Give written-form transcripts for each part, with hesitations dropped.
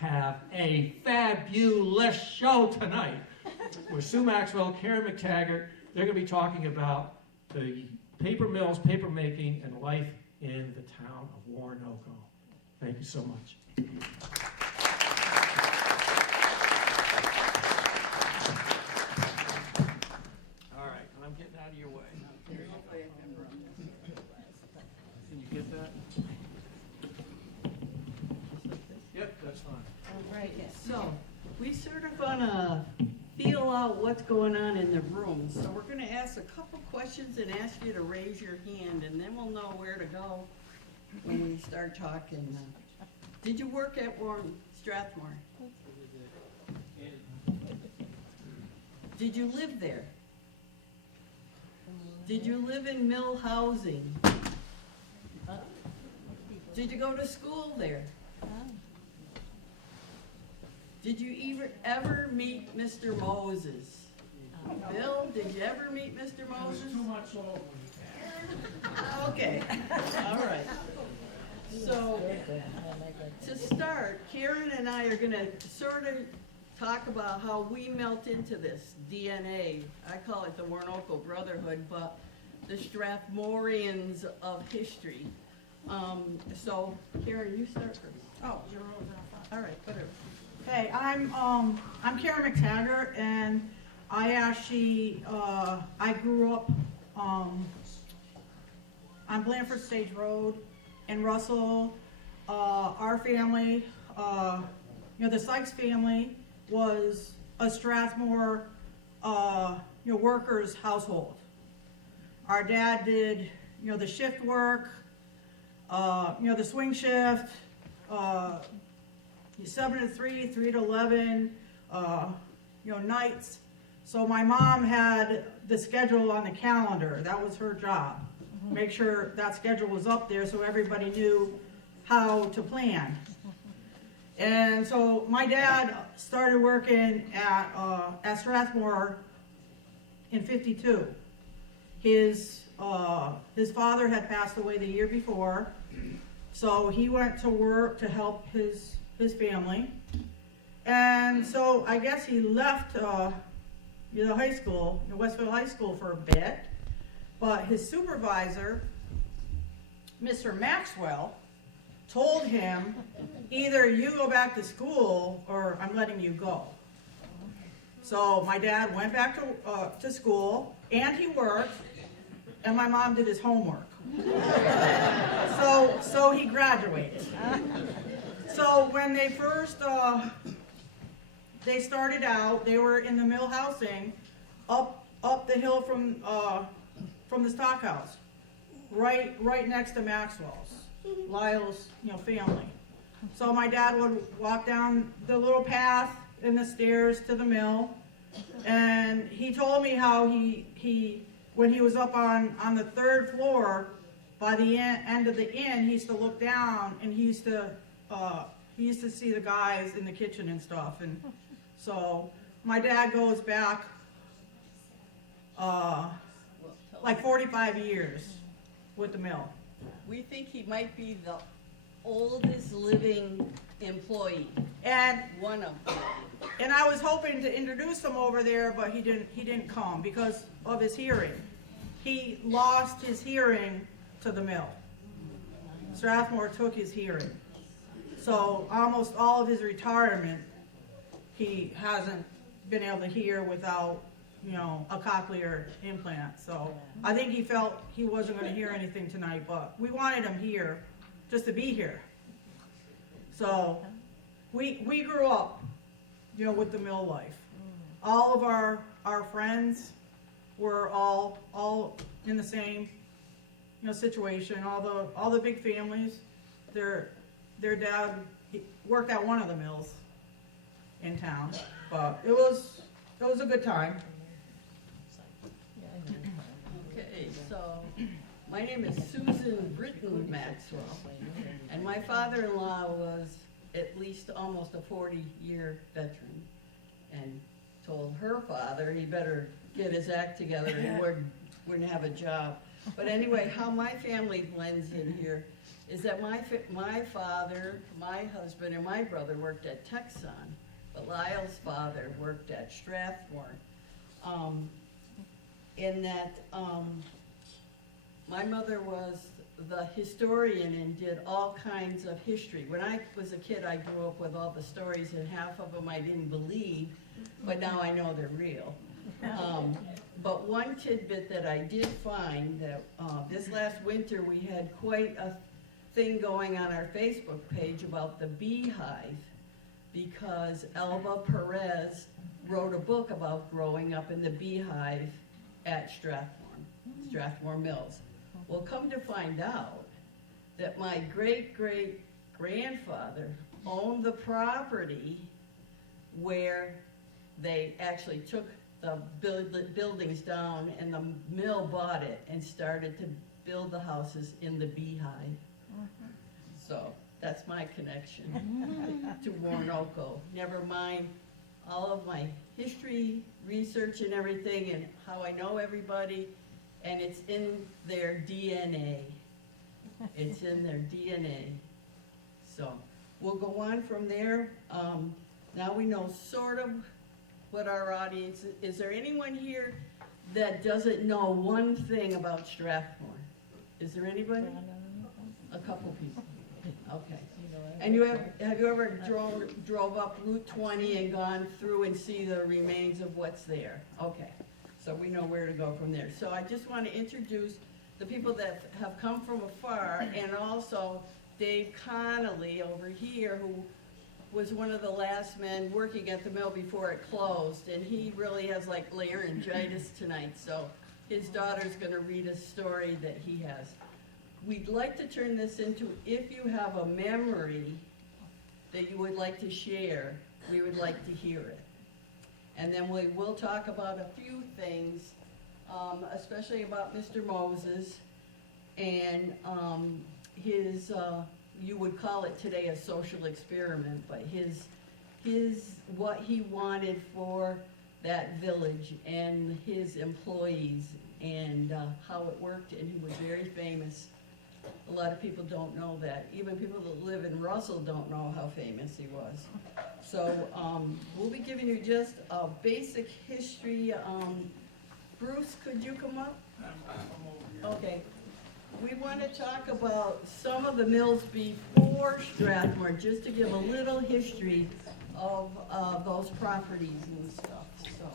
have a fabulous show tonight with Sue Maxwell, Karen McTaggart. They're going to be talking about the paper mills, paper making, and life in the town of Woronoco. Thank you so much. All right, I'm getting out of your way. Can you get that? Yep, that's fine. All right, so we sort of gonna feel out what's going on in the room. So we're gonna ask a couple questions and ask you to raise your hand, and then we'll know where to go when we start talking. Did you work at Strathmore? Did you live there? Did you live in mill housing? Did you go to school there? Did you ever meet Mr. Moses? Bill, did you ever meet Mr. Moses? Too much all over. Okay, all right. So, to start, Karen and I are gonna sort of talk about how we melt into this DNA. I call it the Woronoco Brotherhood, but the Strathmorians of history. So, Karen, you start first. Oh, you're over there. All right, whatever. Hey, I'm Karen McTaggart, and I actually I grew up on Blandford Stage Road in Russell. Our family, the Sykes family, was a Strathmore workers' household. Our dad did the shift work, the swing shift. 7 to 3, 3 to 11, nights. So my mom had the schedule on the calendar. That was her job. Make sure that schedule was up there so everybody knew how to plan. And so my dad started working at Strathmore in '52. His father had passed away the year before, so he went to work to help his family. And so I guess he left high school, Westville High School, for a bit, but his supervisor, Mr. Maxwell, told him, either you go back to school or I'm letting you go. So my dad went back to school, and he worked, and my mom did his homework. So he graduated. So when they first, they started out, they were in the mill housing up the hill from the stockhouse, right next to Maxwell's, Lyle's, family. So my dad would walk down the little path in the stairs to the mill, and he told me how he when he was up on the third floor by the end of the inn, he used to look down, and he used to see the guys in the kitchen and stuff. And so my dad goes back like 45 years with the mill. We think he might be the oldest living employee, And one of them. and I was hoping to introduce him over there, but he didn't come because of his hearing. He lost his hearing to the mill. Strathmore took his hearing. So almost all of his retirement, he hasn't been able to hear without, a cochlear implant. So I think he felt he wasn't going to hear anything tonight, but we wanted him here just to be here. So we grew up, with the mill life. All of our friends were all in the same, situation. All the big families, their dad worked at one of the mills in town, but it was a good time. Okay, so my name is Susan Britton Maxwell, and my father-in-law was at least almost a 40-year veteran, and told her father he better get his act together and he wouldn't have a job. But anyway, how my family blends in here is that my father, my husband, and my brother worked at Texon, but Lyle's father worked at Strathmore. In that my mother was the historian and did all kinds of history. When I was a kid, I grew up with all the stories, and half of them I didn't believe, but now I know they're real. But one tidbit that I did find that this last winter we had quite a thing going on our Facebook page about the beehive, because Elba Perez wrote a book about growing up in the beehive at Strathmore Mills. Well, come to find out that my great-great-grandfather owned the property where they actually took the buildings down, and the mill bought it and started to build the houses in the beehive. So that's my connection to Woronoco. Never mind all of my history, research, and everything, and how I know everybody, and it's in their DNA. It's in their DNA. So we'll go on from there. Now we know sort of what our audience is. There anyone here that doesn't know one thing about Strathmore? Is there anybody? A couple people. Okay. And have you ever drove up Route 20 and gone through and see the remains of what's there? Okay. So we know where to go from there. So I just want to introduce the people that have come from afar, and also Dave Connolly over here, who was one of the last men working at the mill before it closed, and he really has like laryngitis tonight, so his daughter's going to read a story that he has. We'd like to turn this into, if you have a memory that you would like to share, we would like to hear it. And then we will talk about a few things, especially about Mr. Moses and his, you would call it today a social experiment, but his what he wanted for that village and his employees, and how it worked, and he was very famous. A lot of people don't know that. Even people that live in Russell don't know how famous he was. So we'll be giving you just a basic history. Bruce, could you come up? Okay. We want to talk about some of the mills before Strathmore, just to give a little history of those properties and stuff. So.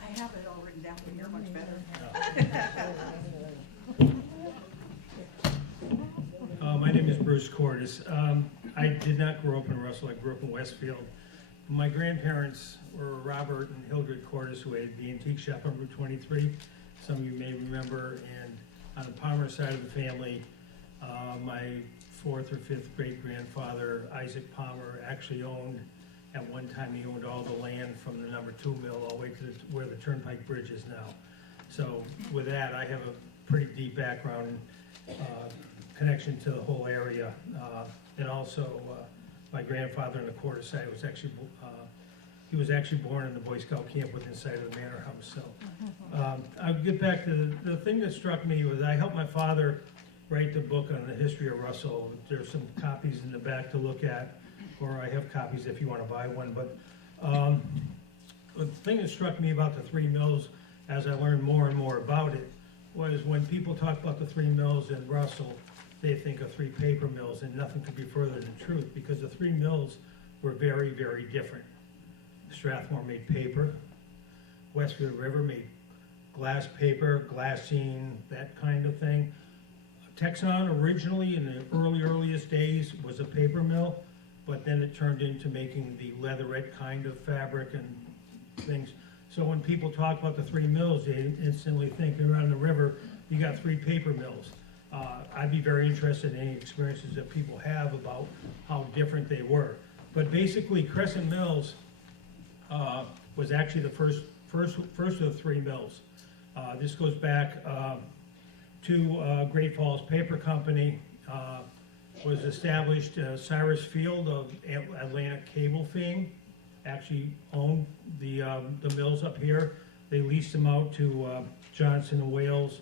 I have it all written down, but you're much better. My name is Bruce Cordes. I did not grow up in Russell. I grew up in Westfield. My grandparents were Robert and Hildred Cordes, who had the antique shop on Route 23. Some of you may remember. And on the Palmer side of the family, my fourth or fifth great-grandfather, Isaac Palmer, actually owned, at one time he owned all the land from the number 2 mill all the way to where the Turnpike Bridge is now. So with that, I have a pretty deep background connection to the whole area. And also, my grandfather on the quarter side was actually, he was actually born in the Boy Scout camp within sight of the manor house. So I'll get back to the thing that struck me was I helped my father write the book on the history of Russell. There's some copies in the back to look at, or I have copies if you want to buy one. But the thing that struck me about the 3 mills as I learned more and more about it was when people talk about the 3 mills in Russell, they think of 3 paper mills, and nothing could be further than the truth, because the 3 mills were very, very different. Strathmore made paper, Westfield River made glass paper, glassine, that kind of thing. Texon originally, in the earliest days, was a paper mill, but then it turned into making the leatherette kind of fabric and things. So when people talk about the 3 mills, they instantly think around the river, you got 3 paper mills. I'd be very interested in any experiences that people have about how different they were. But basically, Crescent Mills was actually the first of the 3 mills. This goes back to Great Falls Paper Company. Was established, Cyrus Field of Atlantic Cable fame actually owned the mills up here. They leased them out to Johnson and Wales,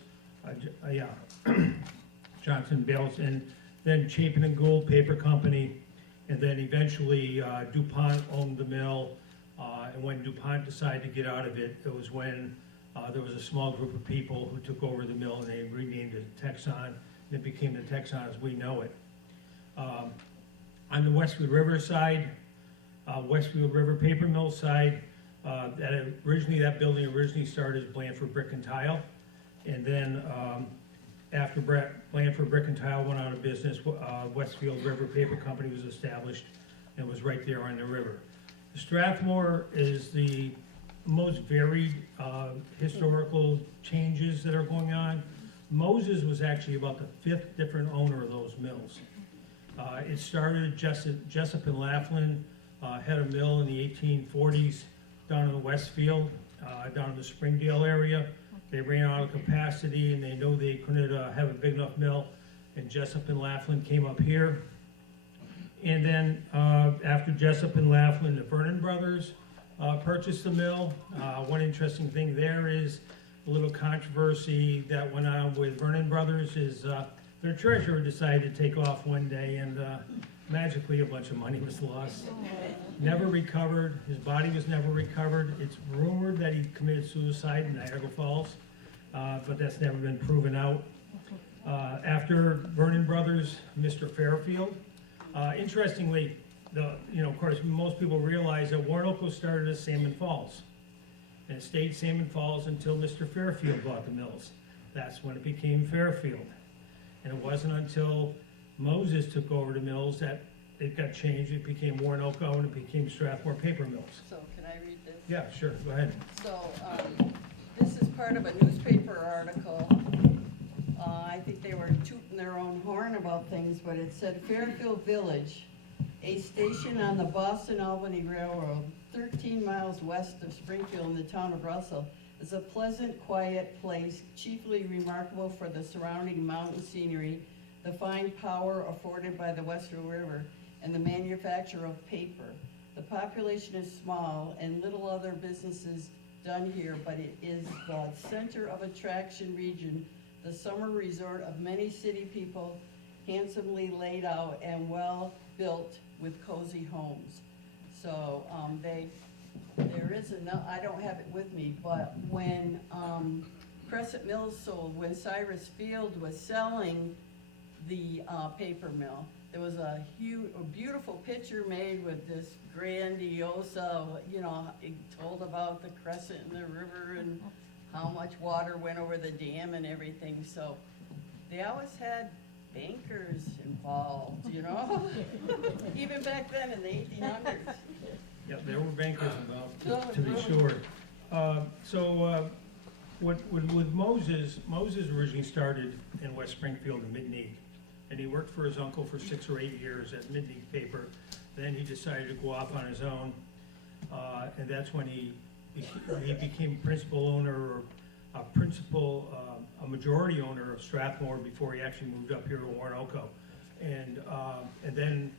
Johnson Bales, and then Chapin and Gould Paper Company, and then eventually DuPont owned the mill. And when DuPont decided to get out of it, it was when there was a small group of people who took over the mill and they renamed it Texon, and it became the Texon as we know it. On the Westfield River side, Westfield River Paper Mill side, that building originally started as Blandford Brick and Tile, and then after Blandford Brick and Tile went out of business, Westfield River Paper Company was established and was right there on the river. Strathmore is the most varied historical changes that are going on. Moses was actually about the 5th different owner of those mills. It started, Jessup and Laughlin had a mill in the 1840s down in the Westfield, down in the Springdale area. They ran out of capacity and they knew they couldn't have a big enough mill, and Jessup and Laughlin came up here. And then after Jessup and Laughlin, the Vernon brothers purchased the mill. One interesting thing there is a little controversy that went on with Vernon brothers is their treasurer decided to take off one day and magically a bunch of money was lost. Never recovered. His body was never recovered. It's rumored that he committed suicide in Niagara Falls, but that's never been proven out. After Vernon brothers, Mr. Fairfield. Interestingly, of course, most people realize that Woronoco started as Salmon Falls. And it stayed Salmon Falls until Mr. Fairfield bought the mills. That's when it became Fairfield. And it wasn't until Moses took over the mills that it got changed. It became Woronoco and it became Strathmore Paper Mills. So can I read this? Yeah, sure, go ahead. So, this is part of a newspaper article. I think they were tooting their own horn about things, but it said Fairfield Village, a station on the Boston-Albany Railroad, 13 miles west of Springfield in the town of Russell, is a pleasant, quiet place, chiefly remarkable for the surrounding mountain scenery, the fine power afforded by the Western River, and the manufacture of paper. The population is small and little other businesses done here, but it is the center of attraction region, the summer resort of many city people, handsomely laid out and well built with cozy homes. So there is I don't have it with me, but when Crescent Mills sold, when Cyrus Field was selling the paper mill, there was a beautiful picture made with this grandiosa, it told about the crescent and the river and how much water went over the dam and everything. So they always had bankers involved, even back then in the 1800s. Yep, there were bankers involved, to be sure. With Moses originally started in West Springfield in Midneek, and he worked for his uncle for 6 or 8 years at Midneek Paper. Then he decided to go off on his own, and that's when he became principal owner, or a majority owner of Strathmore before he actually moved up here to Woronoco. And then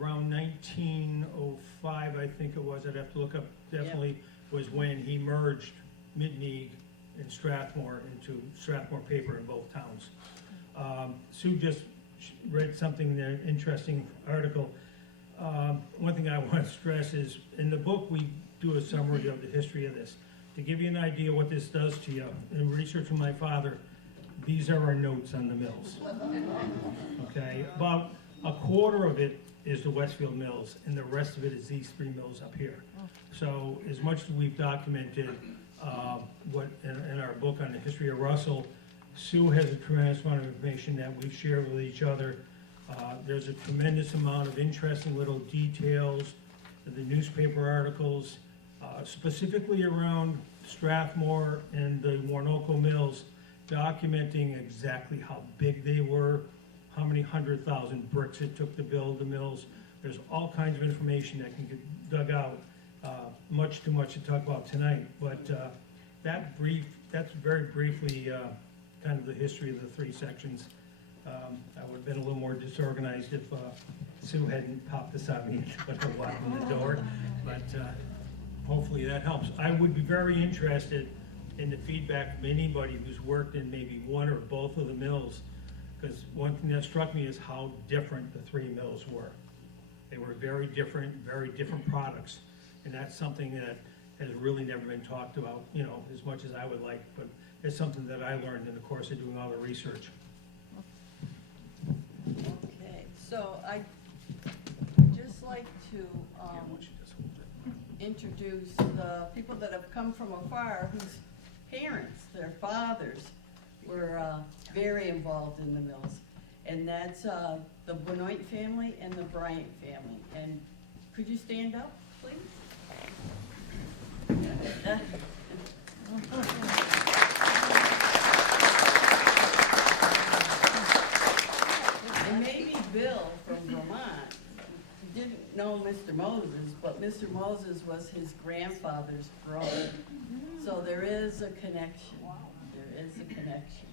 around 1905, I think it was, I'd have to look up, definitely, was when he merged Midneek and Strathmore into Strathmore Paper in both towns. Sue just read something there, interesting article. One thing I want to stress is, in the book, we do a summary of the history of this. To give you an idea what this does to you, in researching my father, these are our notes on the mills. Okay, about a quarter of it is the Westfield Mills, and the rest of it is these 3 mills up here. So as much as we've documented what in our book on the history of Russell, Sue has a tremendous amount of information that we've shared with each other. There's a tremendous amount of interesting little details, the newspaper articles, specifically around Strathmore and the Woronoco mills, documenting exactly how big they were, how many 100,000 bricks it took to build the mills. There's all kinds of information that can get dug out, much too much to talk about tonight, but that's very briefly kind of the history of the 3 sections. I would have been a little more disorganized if Sue hadn't popped this on me and put her walk in the door, but hopefully that helps. I would be very interested in the feedback from anybody who's worked in maybe one or both of the mills, because one thing that struck me is how different the three mills were. They were very different products, and that's something that has really never been talked about, you know, as much as I would like, but it's something that I learned in the course of doing all the research. Okay, so I'd just like to introduce the people that have come from afar, whose parents, their fathers, were very involved in the mills. And that's the Benoit family and the Bryant family. And could you stand up, please? And maybe Bill from Vermont didn't know Mr. Moses, but Mr. Moses was his grandfather's brother. So there is a connection. There is a connection.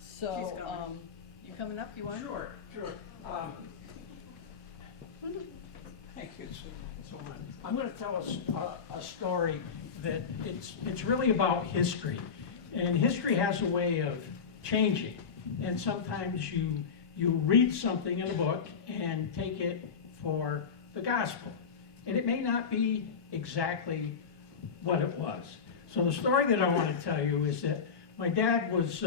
So, you coming up, you want? Sure. Thank you so much. I'm going to tell us a story that it's really about history. And history has a way of changing. And sometimes you read something in a book and take it for the gospel. And it may not be exactly what it was. So the story that I want to tell you is that my dad was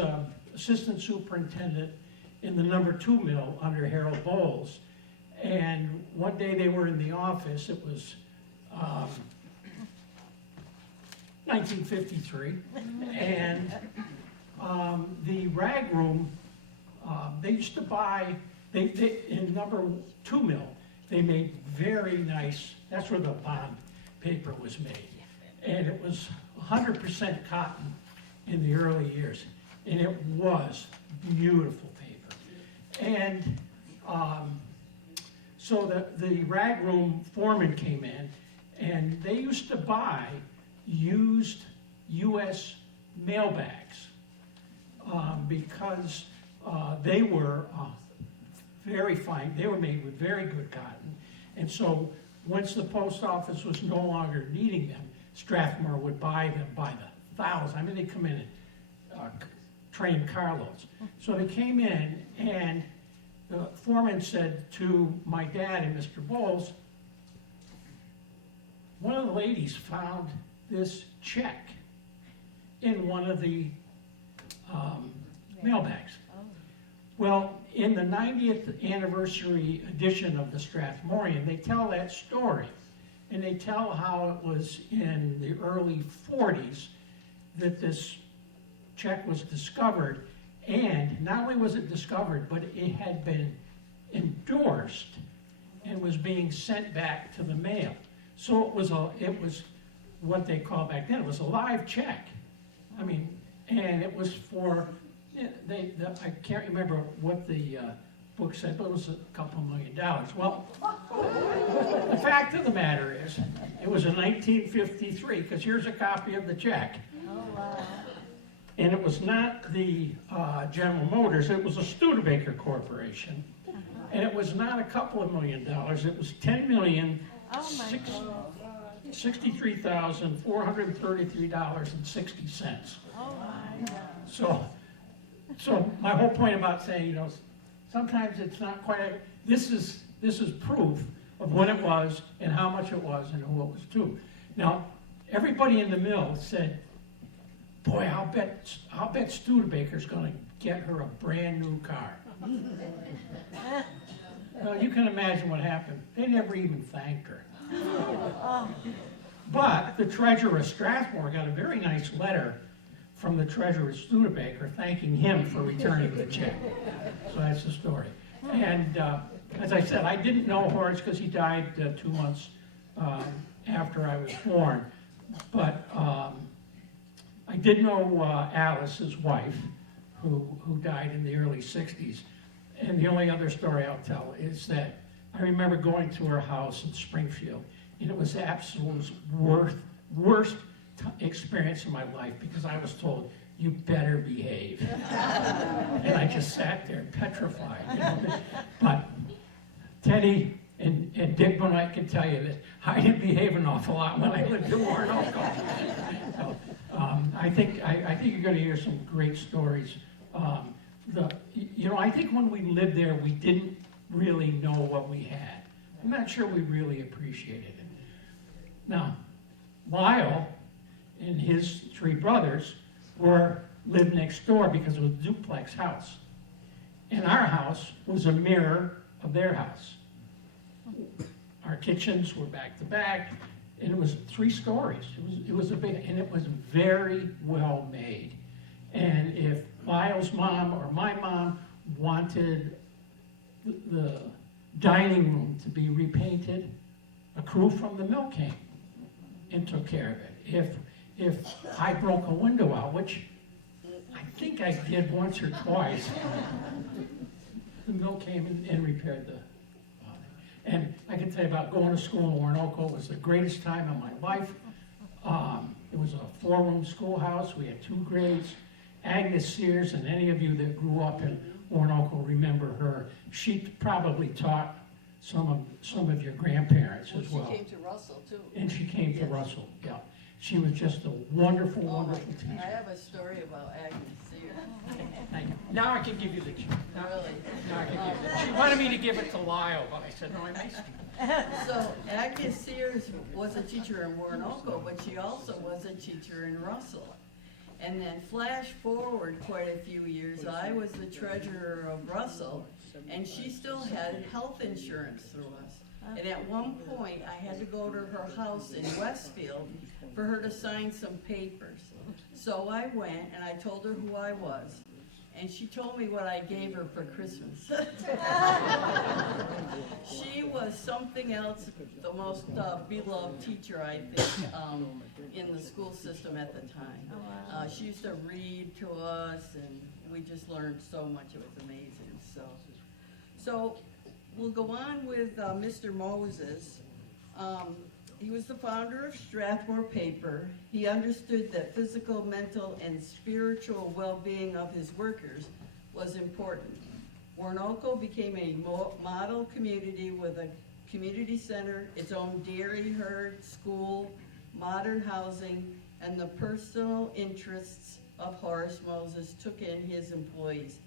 assistant superintendent in the number 2 mill under Harold Bowles. And one day they were in the office, it was 1953, and the rag room, they used to buy, in number 2 mill, they made very nice, that's where the bond paper was made. And it was 100% cotton in the early years. And it was beautiful paper. And so the rag room foreman came in, and they used to buy used U.S. mail bags because they were very fine. They were made with very good cotton. And so once the post office was no longer needing them, Strathmore would buy them by the thousands. I mean, they come in train carloads. So they came in, and the foreman said to my dad and Mr. Bowles, one of the ladies found this check in one of the mailbags. Well, in the 90th anniversary edition of the Strathmorian, they tell that story. And they tell how it was in the early 40s that this check was discovered, and not only was it discovered, but it had been endorsed and was being sent back to the mail. So it was what they called back then, it was a live check. I mean, and it was for, I can't remember what the book said, but it was a couple $1 million. Well, the fact of the matter is, it was in 1953, because here's a copy of the check. Oh, wow. And it was not the General Motors, it was a Studebaker Corporation. And it was not a couple of $1 million, it was $10,063,433.60. Oh, my God. So my whole point about saying, sometimes it's not quite, this is proof of when it was and how much it was and who it was to. Now, everybody in the mill said, boy, I'll bet Studebaker's gonna get her a brand new car. Well, you can imagine what happened. They never even thanked her. But the treasurer of Strathmore got a very nice letter from the treasurer of Studebaker thanking him for returning the check. So that's the story. And as I said, I didn't know Horace because he died 2 months after I was born. But I did know Alice, his wife, who died in the early 60s. And the only other story I'll tell is that I remember going to her house in Springfield, and it was the absolute worst experience of my life because I was told, you better behave. And I just sat there petrified. But Teddy And Dick Benoit can tell you that I didn't behave an awful lot when I lived in Woronoco. So, I think you're gonna hear some great stories. I think when we lived there, we didn't really know what we had. I'm not sure we really appreciated it. Now, Lyle and his three brothers lived next door because it was a duplex house. And our house was a mirror of their house. Our kitchens were back to back, and it was 3 stories. It was a big, and it was very well made. And if Lyle's mom or my mom wanted the dining room to be repainted, a crew from the mill came and took care of it. If I broke a window out, which I think I did once or twice, the mill came and repaired the. And I can tell you about going to school in Woronoco. It was the greatest time of my life. It was a 4-room schoolhouse. We had 2 grades. Agnes Sears, and any of you that grew up in Woronoco remember her. She probably taught some of your grandparents as well. She came to Russell too. And she came to Yes. Russell, yeah. She was just a wonderful, Oh, wonderful I teacher. have a story about Agnes Sears. Thank you. Now I can give you the. Really? Now I can give it. She wanted me to give it to Lyle, but I said, no, I missed you. So Agnes Sears was a teacher in Woronoco, but she also was a teacher in Russell. And then flash forward quite a few years, I was the treasurer of Russell, and she still had health insurance through us. And at one point, I had to go to her house in Westfield for her to sign some papers. So I went and I told her who I was, and she told me what I gave her for Christmas. She was something else, the most beloved teacher, I think, in the school system at the time. She used to read to us, and we just learned so much. It was amazing. So we'll go on with Mr. Moses. He was the founder of Strathmore Paper. He understood that physical, mental, and spiritual well-being of his workers was important. Woronoco became a model community with a community center, its own dairy herd, school, modern housing, and the personal interests of Horace Moses took in his employees.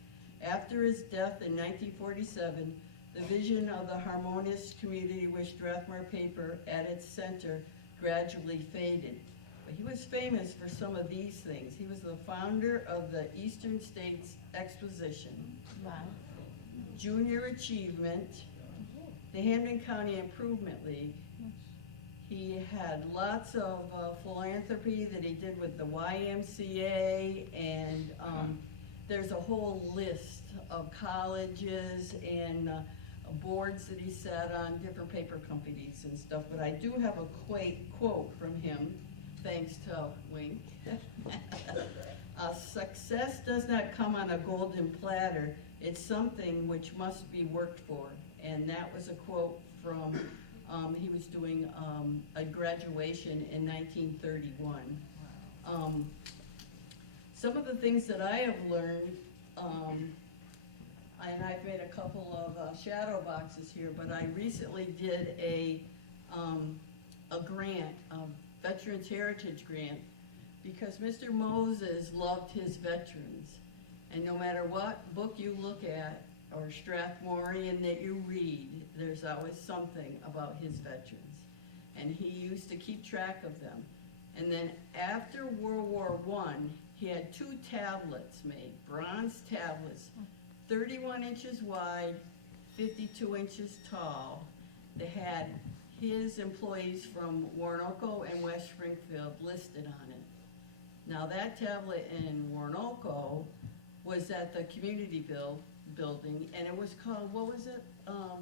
After his death in 1947, the vision of the harmonious community with Strathmore Paper at its center gradually faded. But he was famous for some of these things. He was the founder of the Eastern States Exposition, Wow. Junior Achievement, the Hampden County Improvement League. He had lots of philanthropy that he did with the YMCA, and there's a whole list of colleges and boards that he sat on, different paper companies and stuff. But I do have a quote from him, thanks to Wink. Success does not come on a golden platter. It's something which must be worked for. And that was a quote from, he was doing a graduation in 1931. Some of the things that I have learned, and I've made a couple of shadow boxes here, but I recently did a grant, a Veterans Heritage Grant, because Mr. Moses loved his veterans. And no matter what book you look at, or Strathmorian that you read, there's always something about his veterans. And he used to keep track of them. And then after World War I, he had 2 tablets made, bronze tablets, 31 inches wide, 52 inches tall. They had his employees from Woronoco and West Springfield listed on it. Now that tablet in Woronoco was at the community building, and it was called, what was it,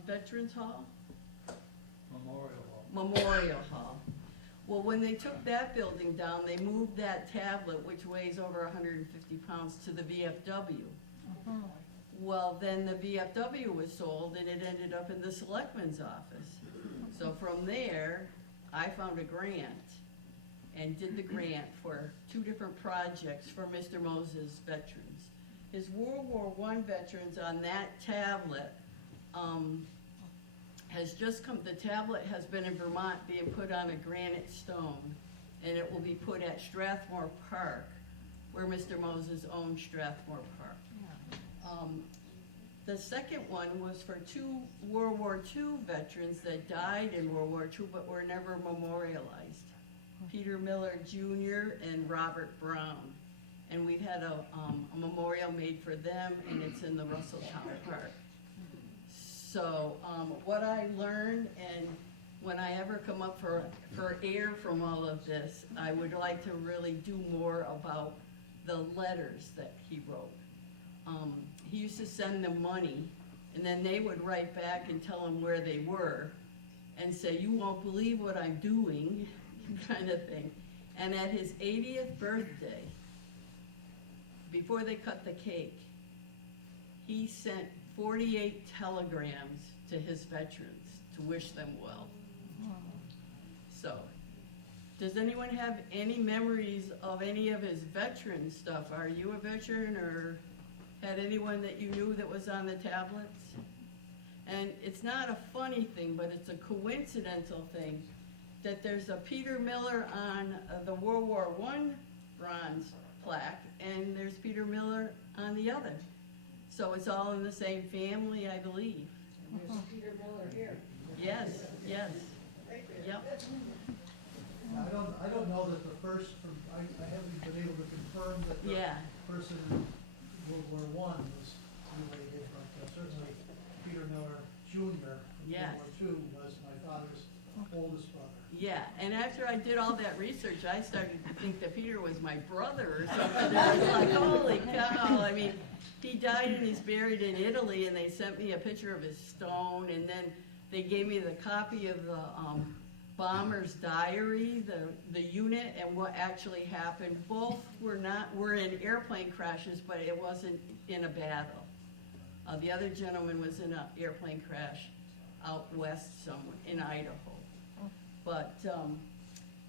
Veterans Hall? Memorial Hall. Well, when they took that building down, they moved that tablet, which weighs over 150 pounds, to the VFW. Well, then the VFW was sold, and it ended up in the selectman's office. So from there, I found a grant and did the grant for 2 different projects for Mr. Moses' veterans. His World War I veterans on that tablet has just come, the tablet has been in Vermont being put on a granite stone, and it will be put at Strathmore Park, where Mr. Moses owned Strathmore Park. The second one was for 2 World War II veterans that died in World War II but were never memorialized. Peter Miller Jr. and Robert Brown. And we've had a memorial made for them, and it's in the Russelltown Park. So what I learned, and when I ever come up for air from all of this, I would like to really do more about the letters that he wrote. He used to send them money, and then they would write back and tell him where they were, and say, "You won't believe what I'm doing," kind of thing. And at his 80th birthday, before they cut the cake, he sent 48 telegrams to his veterans to wish them well. So, does anyone have any memories of any of his veteran stuff? Are you a veteran or had anyone that you knew that was on the tablets? And it's not a funny thing, but it's a coincidental thing that there's a Peter Miller on the World War I bronze plaque, and there's Peter Miller on the other. So it's all in the same family, I believe. And there's Peter Miller here. Yes, yes. Yep. I don't know that the first, I haven't been able to confirm that the Yeah. person in World War I was related, but certainly Peter Miller Jr. from Yes. World War II was my father's oldest brother. Yeah, and after I did all that research, I started to think that Peter was my brother or something. I was like, holy cow. I mean, he died and he's buried in Italy, and they sent me a picture of his stone, and then they gave me the copy of the bomber's diary, the unit, and what actually happened. Both were in airplane crashes, but it wasn't in a battle. The other gentleman was in an airplane crash out west somewhere in Idaho. But,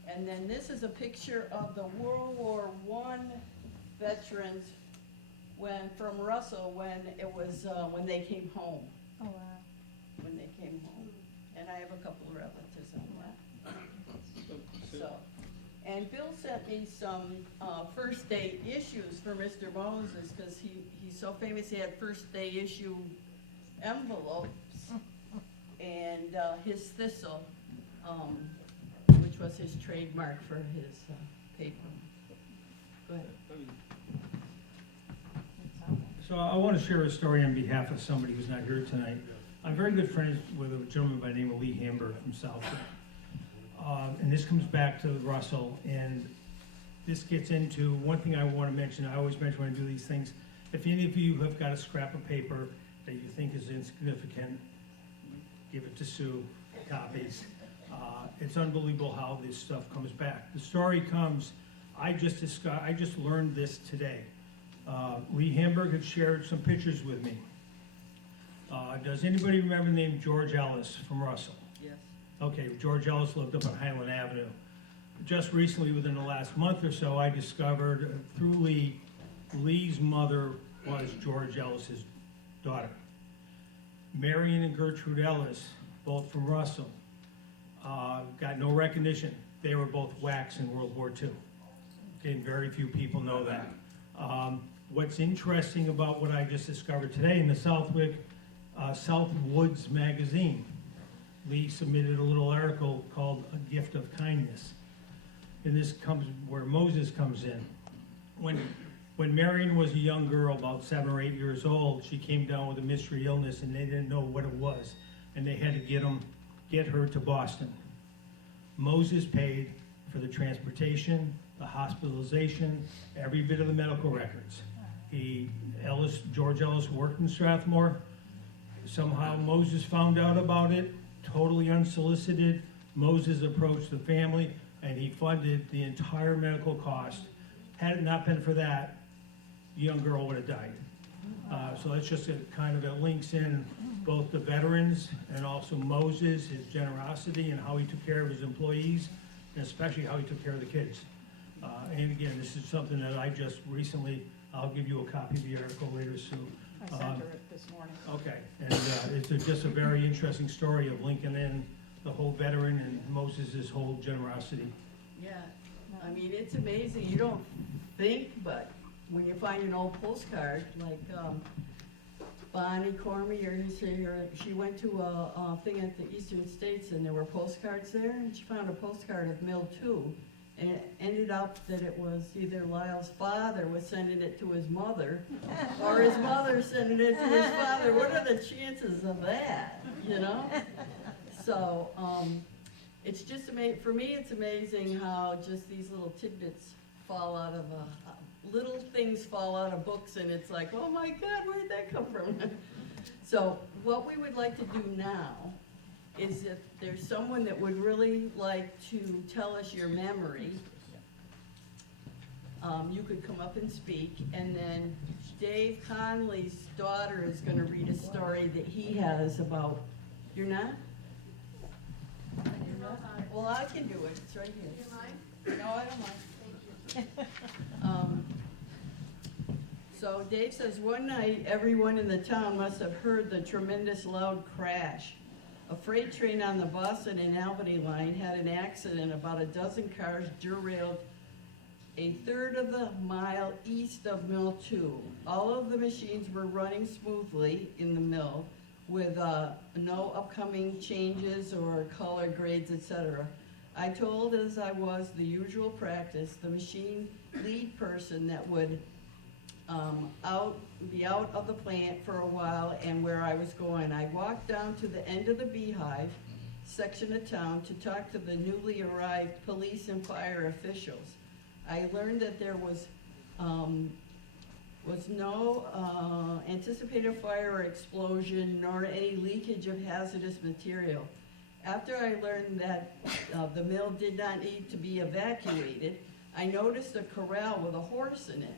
and then this is a picture of the World War I veterans from Russell when they came home. Oh, wow. When they came home. And I have a couple of relatives on that. So, and Bill sent me some first day issues for Mr. Moses, because he's so famous. He had first day issue envelopes, and his thistle, which was his trademark for his paper. Go ahead. So I want to share a story on behalf of somebody who's not here tonight. I'm very good friends with a gentleman by the name of Lee Hamburg from Southwick. And this comes back to Russell, and this gets into one thing I want to mention. I always mention when I do these things. If any of you have got a scrap of paper that you think is insignificant, give it to Sue, copies. It's unbelievable how this stuff comes back. The story comes, I just learned this today. Lee Hamburg had shared some pictures with me. Does anybody remember the name George Ellis from Russell? Yes. Okay, George Ellis lived up on Highland Avenue. Just recently, within the last month or so, I discovered through Lee's mother was George Ellis's daughter. Marion and Gertrude Ellis, both from Russell, got no recognition. They were both WACs in World War II. Okay, and very few people know that. What's interesting about what I just discovered today in the Southwick Southwoods magazine, Lee submitted a little article called A Gift of Kindness. And this comes where Moses comes in. When Marion was a young girl, about 7 or 8 years old, she came down with a mystery illness and they didn't know what it was. And they had to get her to Boston. Moses paid for the transportation, the hospitalization, every bit of the medical records. George Ellis worked in Strathmore. Somehow Moses found out about it, totally unsolicited. Moses approached the family and he funded the entire medical cost. Had it not been for that, the young girl would have died. So that's just it links in both the veterans and also Moses, his generosity and how he took care of his employees, and especially how he took care of the kids. And again, this is something that I just recently, I'll give you a copy of the article later, Sue. I sent her it this this morning. Okay, and it's just a very interesting story of Lincoln and the whole veteran and Moses' whole generosity. Yeah, I mean, it's amazing, you don't think, but when you find an old postcard, like, Bonnie Cormier, she went to a thing at the Eastern States and there were postcards there, and she found a postcard of Mill 2. And it ended up that it was either Lyle's father was sending it to his mother, or his mother sending it to his father. What are the chances of that, you know? So, it's just amazing, for me, it's amazing how just these little tidbits fall out of, little things fall out of books, and it's like, oh my God, where did that come from? So, what we would like to do now is if there's someone that would really like to tell us your memory, you could come up and speak, and then Dave Conley's daughter is gonna read a story that he has about, you're not? Well, I can do it, it's right here. Do you mind? No, I don't mind. Thank you. So Dave says, one night, everyone in the town must have heard the tremendous loud crash. A freight train on the Boston and Albany line had an accident. About a dozen cars derailed a third of the mile east of Mill 2. All of the machines were running smoothly in the mill with no upcoming changes or color grades, etc. I told, as I was the usual practice, the machine lead person that would be out of the plant for a while and where I was going. I walked down to the end of the Beehive section of town to talk to the newly arrived police and fire officials. I learned that there was no anticipated fire or explosion nor any leakage of hazardous material. After I learned that the mill did not need to be evacuated, I noticed a corral with a horse in it.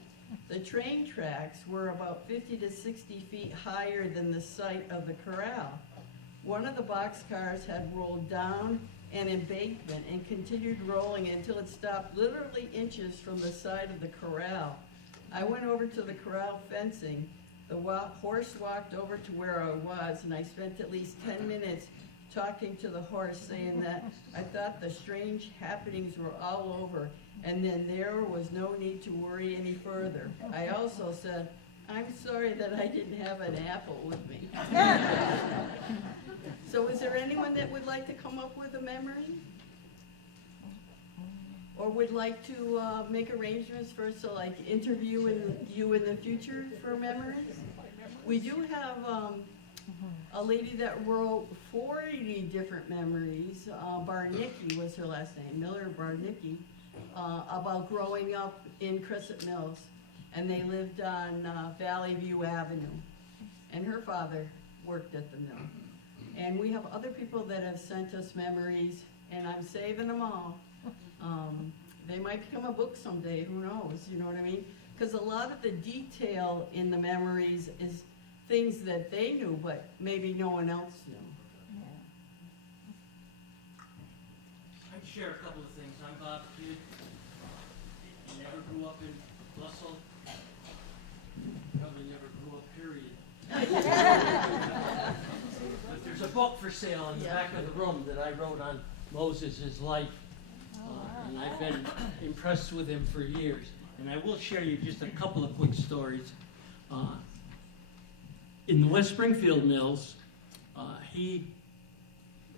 The train tracks were about 50 to 60 feet higher than the site of the corral. One of the boxcars had rolled down an embankment and continued rolling until it stopped literally inches from the side of the corral. I went over to the corral fencing. The horse walked over to where I was, and I spent at least 10 minutes talking to the horse, saying that I thought the strange happenings were all over, and then there was no need to worry any further. I also said, I'm sorry that I didn't have an apple with me. So is there anyone that would like to come up with a memory? Or would like to make arrangements for us to like interview you in the future for memories? We do have a lady that wrote 40 different memories. Barnicki was her last name, Miller Barnicki, about growing up in Crescent Mills. And they lived on Valley View Avenue. And her father worked at the mill. And we have other people that have sent us memories, and I'm saving them all. They might become a book someday, who knows, you know what I mean? Because a lot of the detail in the memories is things that they knew, but maybe no one else knew. I'd share a couple of things. I'm Bob Kidd. I never grew up in Russell. Probably never grew up, period. But there's a book for sale in the back of the room that I wrote on Moses' life. And I've been impressed with him for years. And I will share you just a couple of quick stories. In the West Springfield Mills,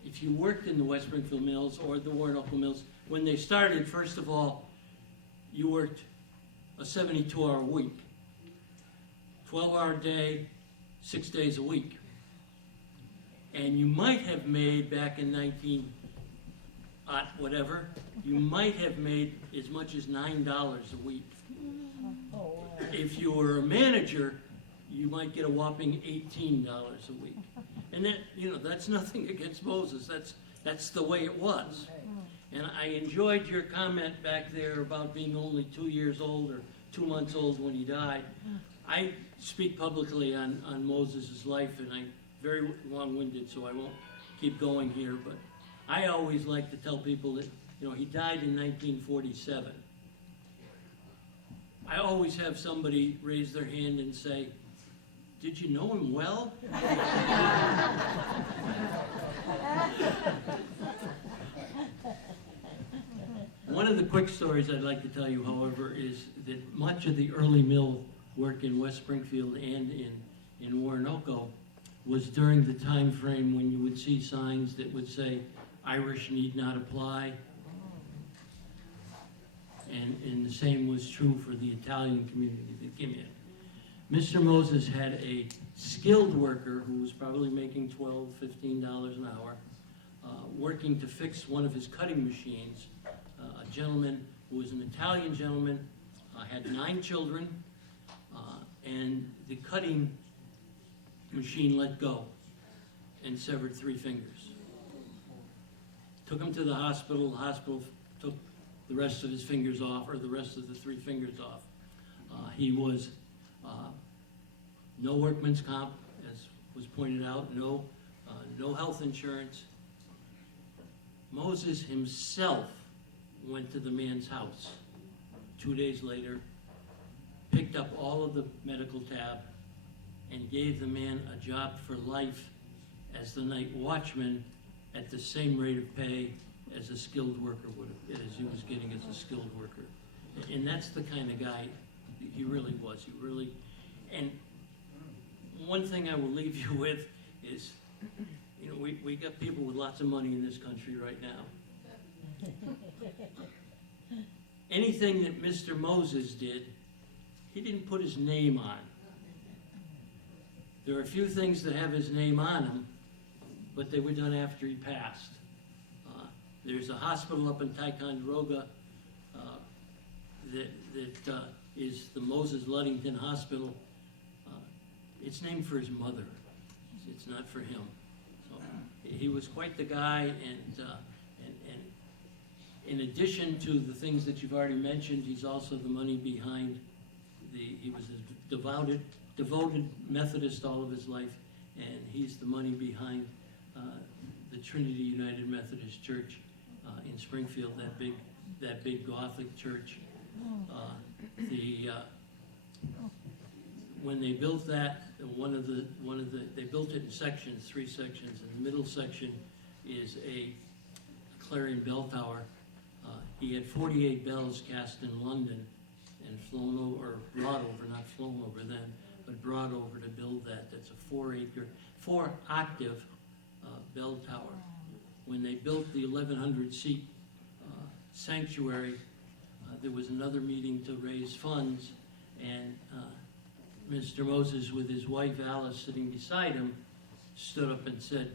if you worked in the West Springfield Mills or the Woronoco Mills, when they started, first of all, you worked a 72-hour week, 12-hour day, 6 days a week. And you might have made, back in whatever, you might have made as much as $9 a week. If you were a manager, you might get a whopping $18 a week. And that, that's nothing against Moses. That's the way it was. And I enjoyed your comment back there about being only 2 years old or 2 months old when he died. I speak publicly on Moses' life, and I'm very long-winded, so I won't keep going here. But I always like to tell people that, he died in 1947. I always have somebody raise their hand and say, Did you know him well? One of the quick stories I'd like to tell you, however, is that much of the early mill work in West Springfield and in Woronoco was during the time frame when you would see signs that would say, Irish need not apply. And the same was true for the Italian community that came in. Mr. Moses had a skilled worker who was probably making $12, $15 an hour, working to fix one of his cutting machines. A gentleman who was an Italian gentleman, had 9 children, and the cutting machine let go and severed 3 fingers. Took him to the hospital took the rest of his fingers off, or the rest of the 3 fingers off. He was no workman's comp, as was pointed out, no health insurance. Moses himself went to the man's house 2 days later, picked up all of the medical tab, and gave the man a job for life as the night watchman at the same rate of pay as a skilled worker would have, as he was getting as a skilled worker. And that's the kind of guy he really was. He really, and one thing I will leave you with is, you know, we got people with lots of money in this country right now. Anything that Mr. Moses did, he didn't put his name on. There are a few things that have his name on them, but they were done after he passed. There's a hospital up in Ticonderoga that is the Moses Ludington Hospital. It's named for his mother. It's not for him. So he was quite the guy, and in addition to the things that you've already mentioned, he's also the money behind he was a devoted Methodist all of his life, and he's the money behind the Trinity United Methodist Church in Springfield, that big Gothic church. When they built that, they built it in sections, 3 sections, and the middle section is a clarion bell tower. He had 48 bells cast in London and flown over, or brought over, not flown over then, but brought over to build that. That's a 4-octave bell tower. When they built the 1,100-seat sanctuary, there was another meeting to raise funds, and Mr. Moses, with his wife Alice sitting beside him, stood up and said,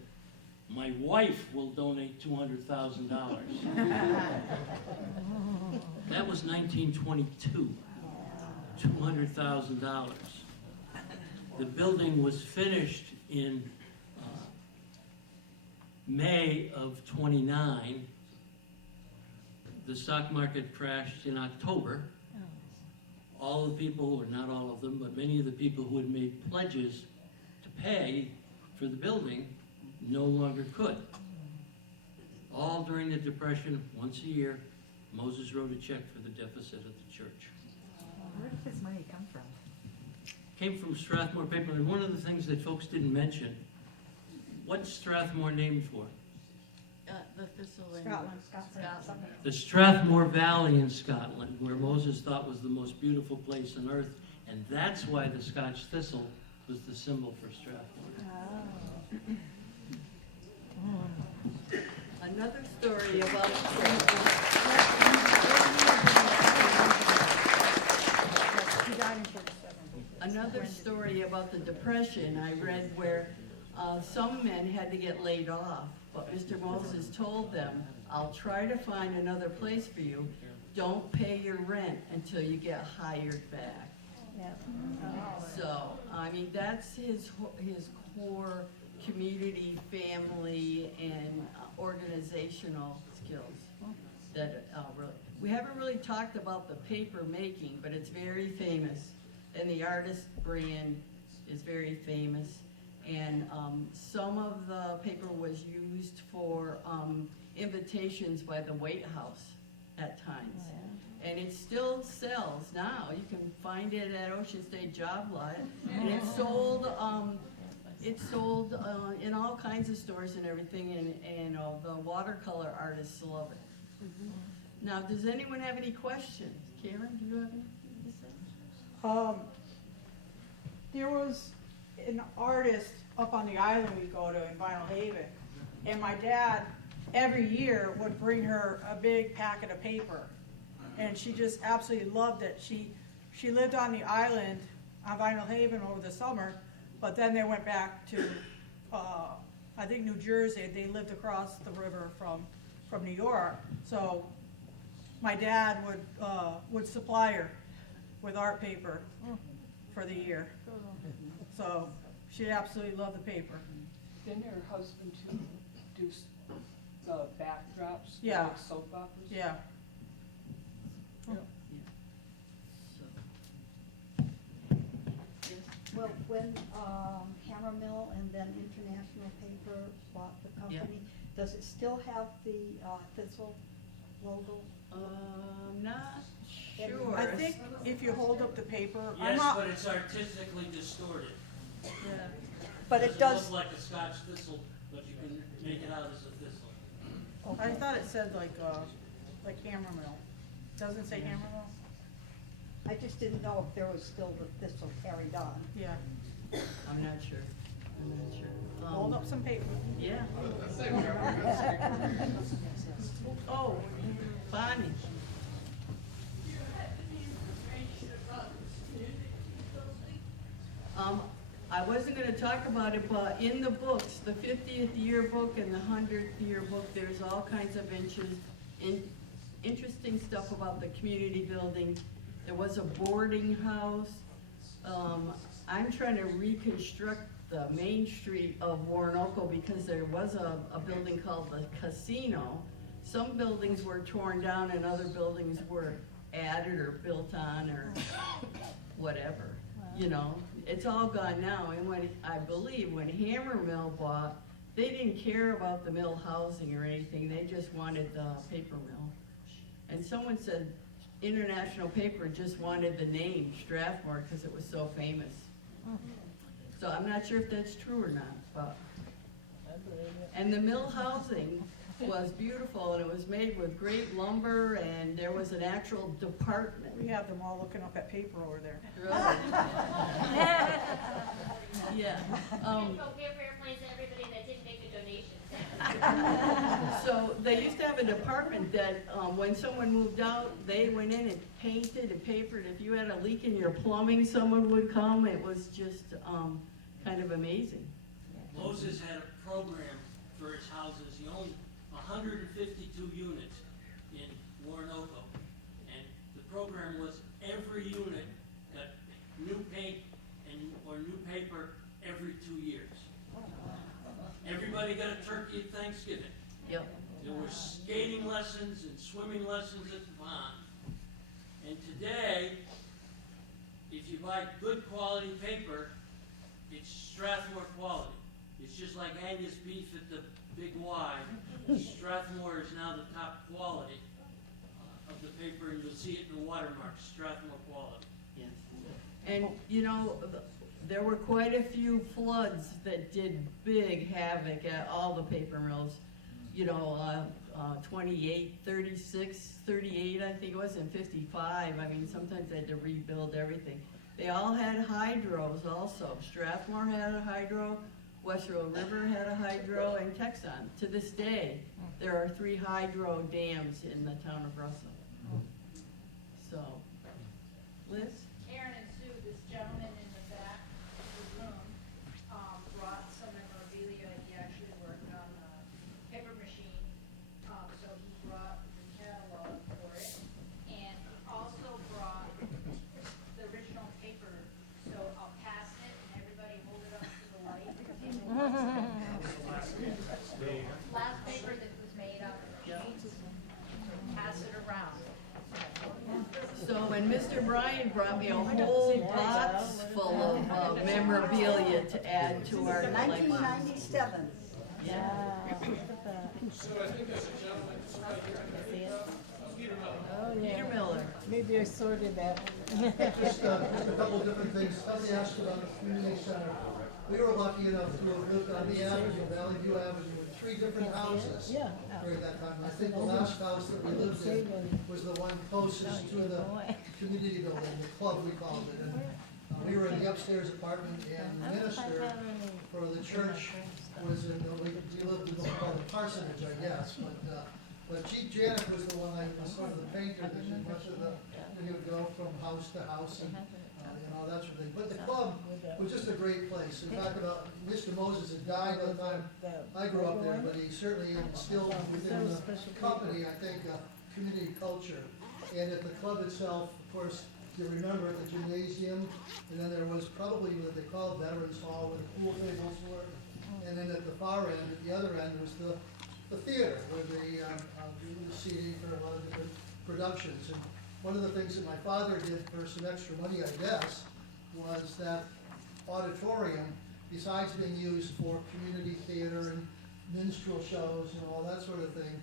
"My wife will donate $200,000. That was 1922. $200,000. The building was finished in May of 29. The stock market crashed in October. All the people, or not all of them, but many of the people who had made pledges to pay for the building no longer could. All during the Depression, once a year, Moses wrote a check for the deficit of the church. Where did this money come from? Came from Strathmore Paper, and one of the things that folks didn't mention, what's Strathmore named for? The thistle in Scotland. The Strathmore Valley in Scotland, where Moses thought was the most beautiful place on earth, and that's why the Scotch thistle was the symbol for Strathmore. Another story about another story about the Depression I read where some men had to get laid off, but Mr. Moses told them, "I'll try to find another place for you. Don't pay your rent until you get hired back." So, I mean, that's his core community, family, and organizational skills. That we haven't really talked about the paper making, but it's very famous, and the artist brand is very famous. And some of the paper was used for invitations by the White House at times. And it still sells now. You can find it at Ocean State Job Lot. And it's sold in all kinds of stores and everything, and the watercolor artists love it. Now, does anyone have any questions? Karen, do you have anything to say? There was an artist up on the island we go to in Vinyl Haven, and my dad every year would bring her a big packet of paper, and she just absolutely loved it. She lived on the island on Vinyl Haven over the summer, but then they went back to I think New Jersey. They lived across the river from New York, so my dad would supply her with art paper for the year. So she absolutely loved the paper. Didn't your husband too do the backdrops? Yeah. Like soap operas? Yeah. Well, when Hammer Mill and then International Paper bought the company, does it still have the Thistle logo? Not sure. I think if you hold up the paper, I'm Yes, not, but it's artistically distorted. Yeah. But it does, look like a Scotch thistle, but you can make it out as a thistle. I thought it said like Hammer Mill. Doesn't say Hammer Mill? I just didn't know if there was still the Thistle carried on. Yeah. I'm not sure. Hold up some paper. Yeah. Oh, Bonnie. I wasn't gonna talk about it, but in the books, the 50th year book and the 100th year book, there's all kinds of interesting stuff about the community building. There was a boarding house. I'm trying to reconstruct the main street of Woronoco because there was a building called the Casino. Some buildings were torn down and other buildings were added or built on or whatever, you know. It's all gone now, and I believe when Hammer Mill bought, they didn't care about the mill housing or anything, they just wanted the paper mill. And someone said International Paper just wanted the name Strathmore because it was so famous. So I'm not sure if that's true or not, but. And the mill housing was beautiful, and it was made with great lumber, and there was an actual department. We have them all looking up at paper over there. Really? Yeah. Paper airplanes and everybody that didn't make a donation. So they used to have a department that, when someone moved out, they went in and painted and papered. If you had a leak in your plumbing, someone would come. It was just kind of amazing. Moses had a program for his houses. He owned 152 units in Woronoco. And the program was every unit got new paint or new paper every 2 years. Everybody got a turkey at Thanksgiving. Yep. There were skating lessons and swimming lessons at the pond. And today, if you buy good quality paper, it's Strathmore quality. It's just like Angus beef at the Big Y. Strathmore is now the top quality of the paper, and you'll see it in the watermark, Strathmore quality. Yes. And, you know, there were quite a few floods that did big havoc at all the paper mills. You know, 28, 36, 38, I think it was, and 55. I mean, sometimes they had to rebuild everything. They all had hydros also. Strathmore had a hydro, West Road River had a hydro, and Texon. To this day, there are 3 hydro dams in the town of Russell. So, Liz? Aaron and Sue, this gentleman in the back of the room, brought some memorabilia. He actually worked on a paper machine, so he brought the catalog for it. And he also brought the original paper, so I'll pass it and everybody hold it up to the light. Last paper that was made up of sheets, pass it around. So, and Mr. Bryan brought me a whole box full of memorabilia to add to our collection. 1997. Yeah. So I think there's a gentleman right here. Peter Miller. Maybe I sorted that. Just a couple different things. Somebody asked about the community center. We were lucky enough to have lived on the avenue, Valley View Avenue, with 3 different houses Yeah. during that time. And I think the last house that we lived in was the one closest to the community building, the club we called it. And we were in the upstairs apartment, and the minister for the church was in, we lived in what's called the parsonage, I guess, but Chief Janet was the one, was sort of the painter that did much of the, that he would go from house to house and, that sort of thing. But the club was just a great place. In fact, Mr. Moses had died by the time I grew up there, but he certainly instilled within the company, I think, a community culture. And at the club itself, of course, you remember the gymnasium, and then there was probably what they called Veterans Hall, where the pool tables were. And then at the far end, at the other end, was the theater, where the seating for a lot of different productions. And one of the things that my father did for some extra money, I guess, was that auditorium, besides being used for community theater and minstrel shows and all that sort of thing,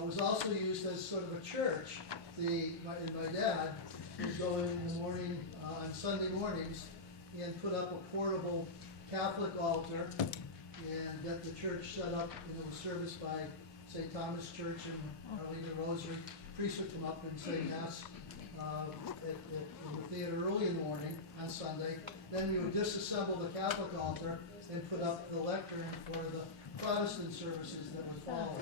was also used as sort of a church. My dad would go in the morning, on Sunday mornings, and put up a portable Catholic altar and get the church set up, and it was serviced by St. Thomas Church and Our Lady of the Rosary. Priest would come up and say Mass in the theater early in the morning on Sunday. Then we would disassemble the Catholic altar and put up the lectern for the Protestant services that would follow.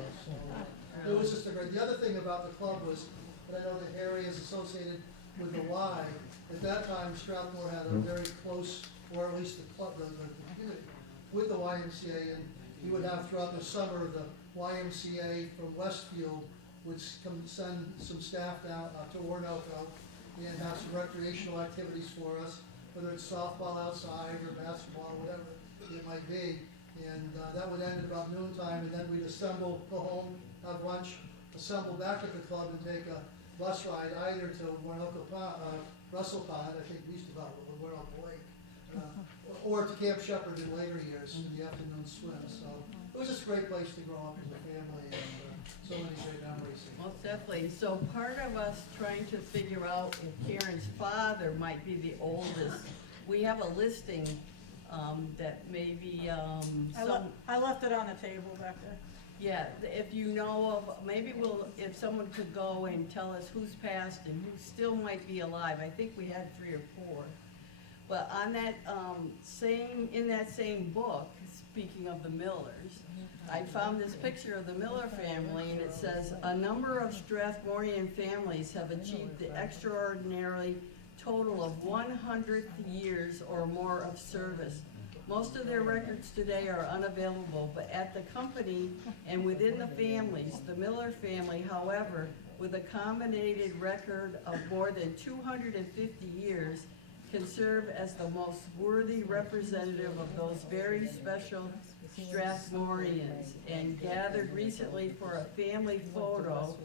So it was just a great. The other thing about the club was, and I know that Harry is associated with the Y. At that time, Strathmore had a very close, or at least the club, the community, with the YMCA, and you would have throughout the summer the YMCA from Westfield would send some staff down to Woronoco and have some recreational activities for us, whether it's softball outside or basketball, whatever it might be. And that would end at about noontime, and then we'd assemble, go home, have lunch, assemble back at the club and take a bus ride either to Woronoco Russell Pond, I think we used to call it Woronoco Lake, or to Camp Shepherd in later years in the afternoon swim. So it was just a great place to grow up as a family, and so many great memories. Most definitely. So part of us trying to figure out if Karen's father might be the oldest, we have a listing that maybe I left it on the table back there. yeah, if you know of, maybe if someone could go and tell us who's passed and who still might be alive. I think we had 3 or 4. But on that in that same book, speaking of the Millers, I found this picture of the Miller family, and it says, a number of Strathmorian families have achieved the extraordinary total of 100 years or more of service. Most of their records today are unavailable, but at the company and within the families, the Miller family, however, with a combined record of more than 250 years, can serve as the most worthy representative of those very special Strathmorians. And gathered recently for a family photo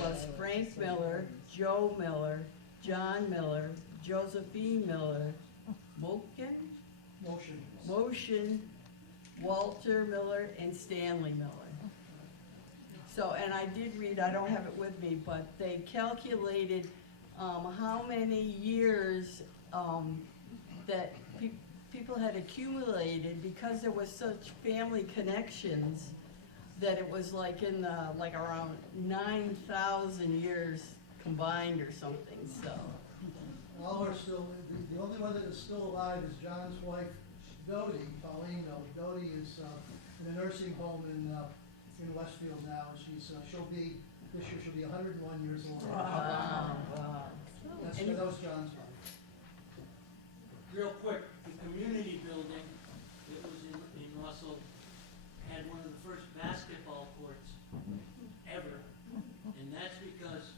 was Frank Miller, Joe Miller, John Miller, Josephine Miller, Motion, Walter Miller, and Stanley Miller. So, and I did read, I don't have it with me, but they calculated how many years that people had accumulated because there was such family connections that it was like in the, like around 9,000 years combined or something, so. All are still, the only one that is still alive is John's wife, Dodie, Pauline Dodie. Dodie is in a nursing home in Westfield now. This year she'll be 101 years old. Wow. That was John's wife. Real quick, the community building that was in Russell had one of the first basketball courts ever. And that's because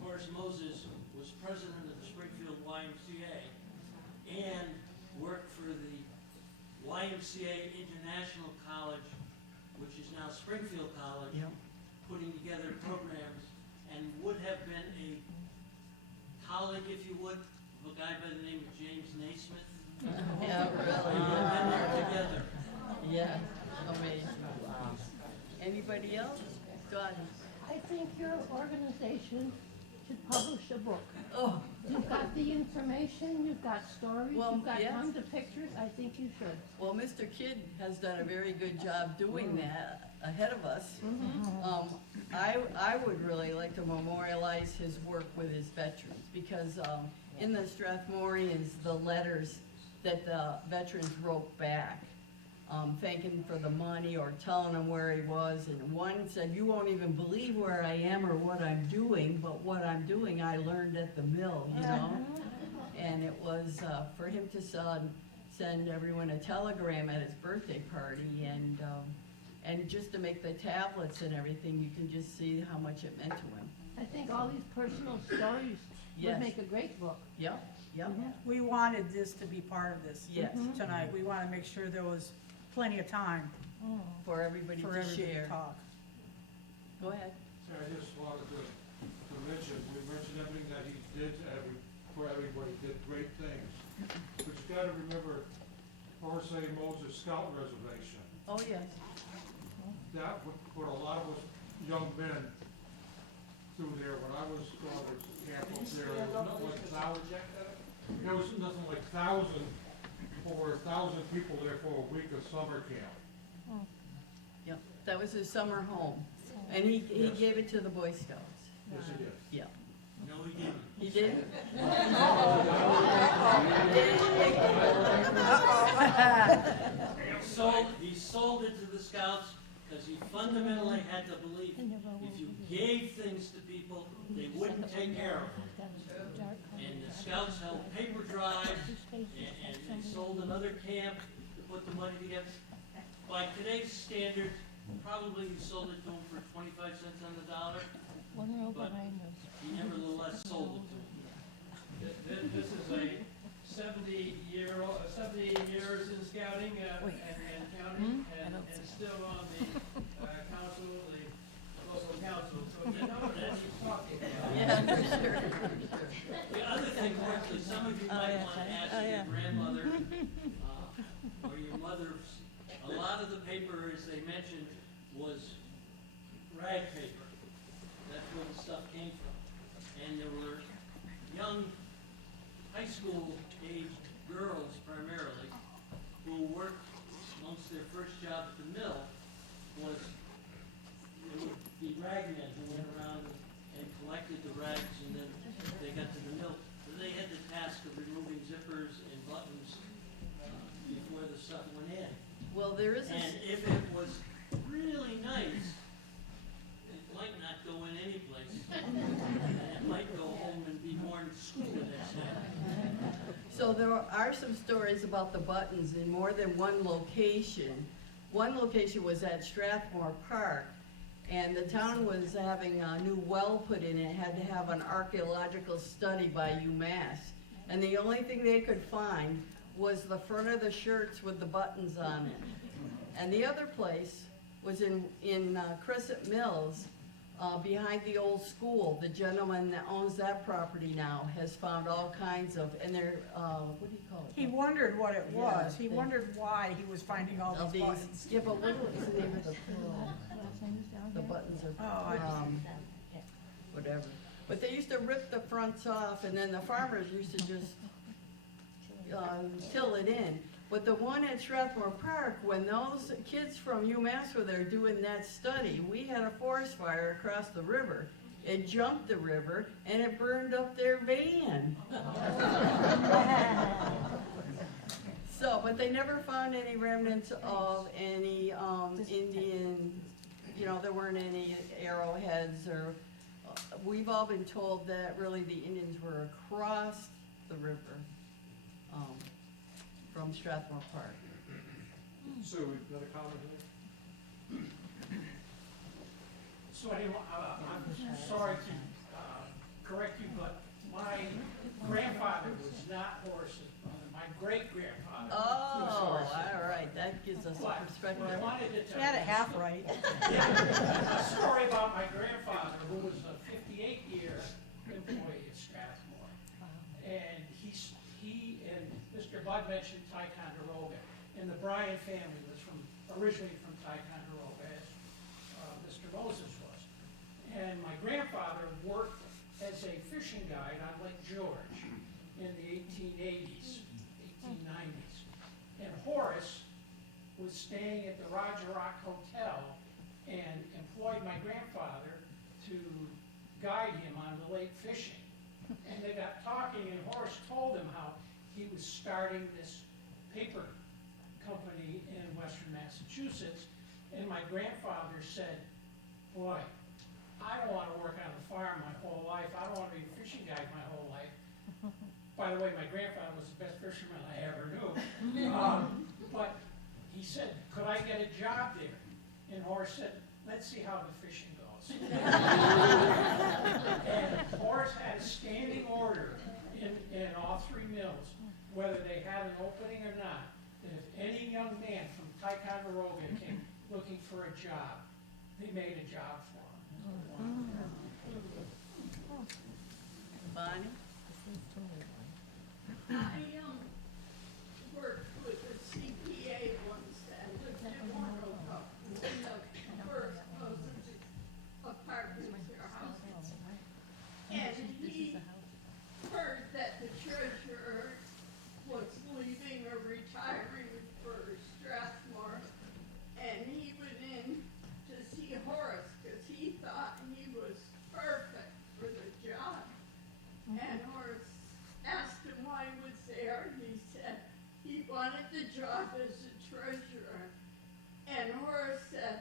Horace Moses was president of the Springfield YMCA and worked for the YMCA International College, which is now Springfield College, putting together programs, and would have been a colleague, if you would, of a guy by the name of James Naismith. Yeah, They really. would have been there together. Yeah, amazing. Anybody else? Go ahead. I think your organization should publish a book. Oh, You've got the information, you've got stories, Well, you've got yes. tons of pictures, I think you should. well, Mr. Kidd has done a very good job doing that ahead of us. I would really like to memorialize his work with his veterans, because, in the Strathmorians, the letters that the veterans wrote back, thanking for the money or telling him where he was, and one said, "You won't even believe where I am or what I'm doing, but what I'm doing, I learned at the mill," you know? And it was, for him to send everyone a telegram at his birthday party, and just to make the tablets and everything, you can just see how much it meant to him. I think all these personal stories Yes. would make a great book. Yep, yep, We wanted this to be part of this yes, tonight. We want to make sure there was plenty of time for everybody for to everybody to share. talk. Go ahead. I just wanted to mention, we mentioned everything that he did for everybody, did great things. But you gotta remember, Horace A. Moses Scout Reservation, Oh, yes. that would put a lot of us young men through there. When I was going to camp up there, it was nothing like there was nothing like 1,000 people there for a week of summer camp. Yep, that was his summer home, and he Yes. gave it to the Boy Scouts. Yes, he did. Yeah. No, he didn't. He did? He sold it to the scouts because he fundamentally had to believe if you gave things to people, they wouldn't take care of them. And the scouts held paper drives, and they sold another camp to put the money together. By today's standards, probably you sold it to him for 25 cents on the dollar, but he nevertheless sold it to him. This is a 70 years in scouting and counting, and still on the council, the local council, so you know what he's talking about. Yeah, for sure, for sure. The other thing, quickly, some of you might want to ask your grandmother or your mother, a lot of the paper, as they mentioned, was rag paper. That's where the stuff came from. And there were young high school aged girls primarily who worked amongst their first job at the mill was there would be ragmen who went around and collected the rags, and then they got to the mill. So they had the task of removing zippers and buttons before the stuff went in. Well, there is And a, if it was really nice, it might not go in any place. It might go home and be worn to school the next day. so there are some stories about the buttons in more than one location. One location was at Strathmore Park, and the town was having a new well put in. It had to have an archaeological study by UMass. And the only thing they could find was the front of the shirts with the buttons on it. And the other place was in Crescent Mills, behind the old school. The gentleman that owns that property now has found all kinds of, and they're, what do you call it? He wondered what it Yeah, was. He they- wondered why he was finding all Of these these, buttons. yeah, but what was the name of the buttons Oh, are, I whatever. But they used to rip the fronts off, and then the farmers used to just, till it in. But the one at Strathmore Park, when those kids from UMass were there doing that study, we had a forest fire across the river. It jumped the river, and it burned up their van. So, but they never found any remnants of any Indian, there weren't any arrowheads or, we've all been told that really the Indians were across the river from Strathmore Park. Sue, another comment here? So anyway, I'm sorry to correct you, but my grandfather was not Horace's brother. My great-grandfather was Oh, Horace's all right, that gives us a perspective. What I wanted to She tell had it you half right. a story about my grandfather, who was a 58-year employee at Strathmore. And he and Mr. Bud mentioned Ticonderoga, and the Bryan family was originally from Ticonderoga, as Mr. Moses was. And my grandfather worked as a fishing guide on Lake George in the 1880s, 1890s. And Horace was staying at the Roger Rock Hotel and employed my grandfather to guide him on the lake fishing. And they got talking, and Horace told him how he was starting this paper company in western Massachusetts. And my grandfather said, boy, I don't want to work on the farm my whole life. I don't want to be a fishing guide my whole life. By the way, my grandfather was the best fisherman I ever knew. But he said, could I get a job there? And Horace said, let's see how the fishing goes. And Horace had a standing order in all three mills, whether they had an opening or not, that if any young man from Ticonderoga came looking for a job, they made a job for him. Bonnie? I worked with a CPA once that lived in Woronoco, in the first apartments or houses. And he heard that the treasurer was leaving or retiring for Strathmore, and he went in to see Horace because he thought he was perfect for the job. And Horace asked him why he was there, and he said he wanted the job as a treasurer. And Horace said,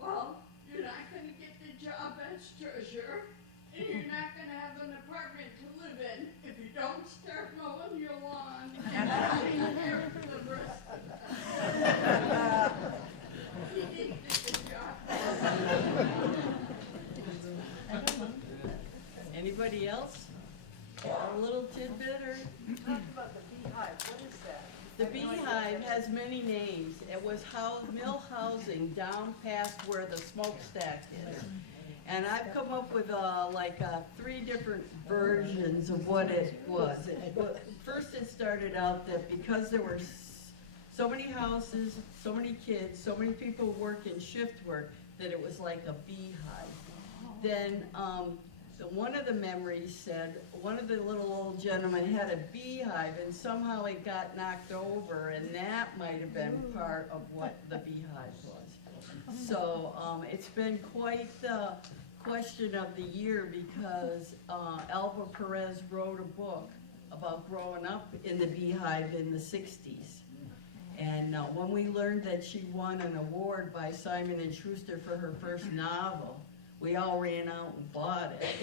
well, you're not going to get the job as treasurer, and you're not going to have an apartment to live in if you don't start mowing your lawn and cleaning hair for the rest of the time. He didn't get the job. Anybody else? A little tidbit or? Talk about the beehive, what is that? The Beehive has many names. It was mill housing down past where the smokestack is. And I've come up with three different versions of what it was. First it started out that because there were so many houses, so many kids, so many people working shift work, that it was like a beehive. Then one of the memories said, one of the little old gentlemen had a beehive and somehow it got knocked over, and that might have been part of what the beehive was. So it's been quite the question of the year because Alva Perez wrote a book about growing up in the beehive in the 60s. And when we learned that she won an award by Simon & Schuster for her first novel, we all ran out and bought it.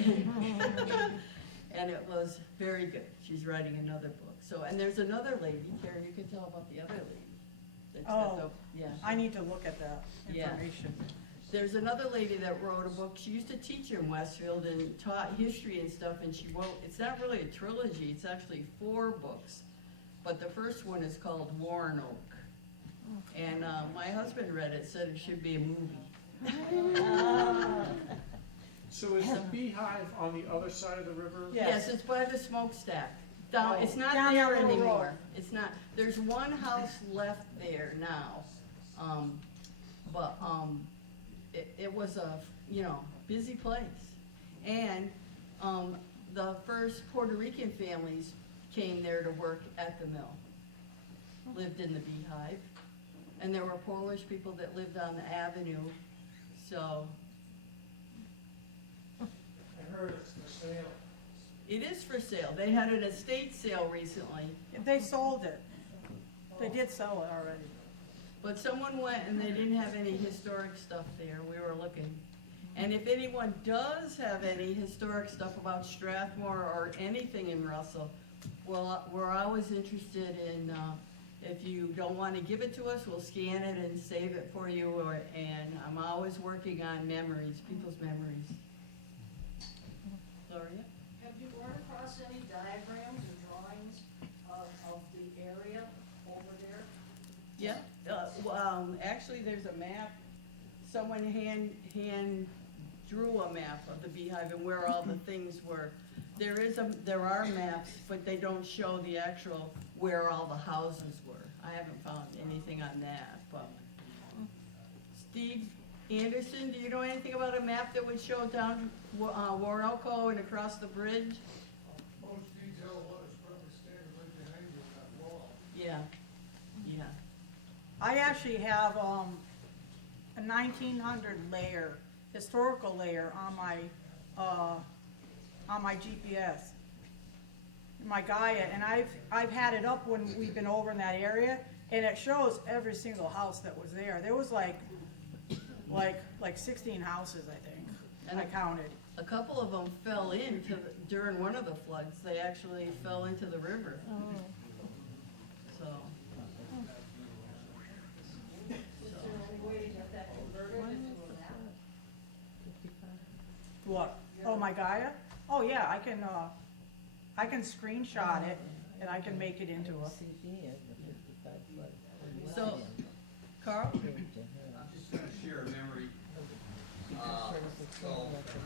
And it was very good. She's writing another book. So, and there's another lady, Karen, you can tell about the other lady. That's got yeah. I need to look at that information. There's another lady that wrote a book. She used to teach in Westfield and taught history and stuff, and she wrote, it's not really a trilogy, it's actually 4 books. But the first one is called Woronoco. And my husband read it, said it should be a movie. So is the beehive on the other side of the river? Yes, it's by the smokestack. Down, it's not Down there that little anymore. road. It's not, there's one house left there now. But it was a, busy place. And the first Puerto Rican families came there to work at the mill, lived in the beehive. And there were Polish people that lived on the avenue, so. I heard it's for sale. It is for sale. They had an estate sale recently, They sold it. They did sell it already. but someone went and they didn't have any historic stuff there. We were looking. And if anyone does have any historic stuff about Strathmore or anything in Russell, well, we're always interested in, if you don't want to give it to us, we'll scan it and save it for you, and I'm always working on memories, people's memories. Gloria? Have you run across any diagrams or drawings of the area over there? Yeah, actually, there's a map. Someone hand drew a map of the beehive and where all the things were. There are maps, but they don't show the actual where all the houses were. I haven't found anything on that, but. Steve Anderson, do you know anything about a map that would show down Woronoco and across the bridge? Yeah, yeah. I actually have, a 1900 layer, historical layer on my GPS, my Gaia, and I've had it up when we've been over in that area, and it shows every single house that was there. There was like 16 houses, I think, and I counted. A couple of them fell into, during one of the floods, they actually fell into the river, so. What? Oh, my Gaia? Oh, yeah, I can screenshot it, and I can make it into a. So, Carl? I'm just gonna share a memory. So, Carl lived in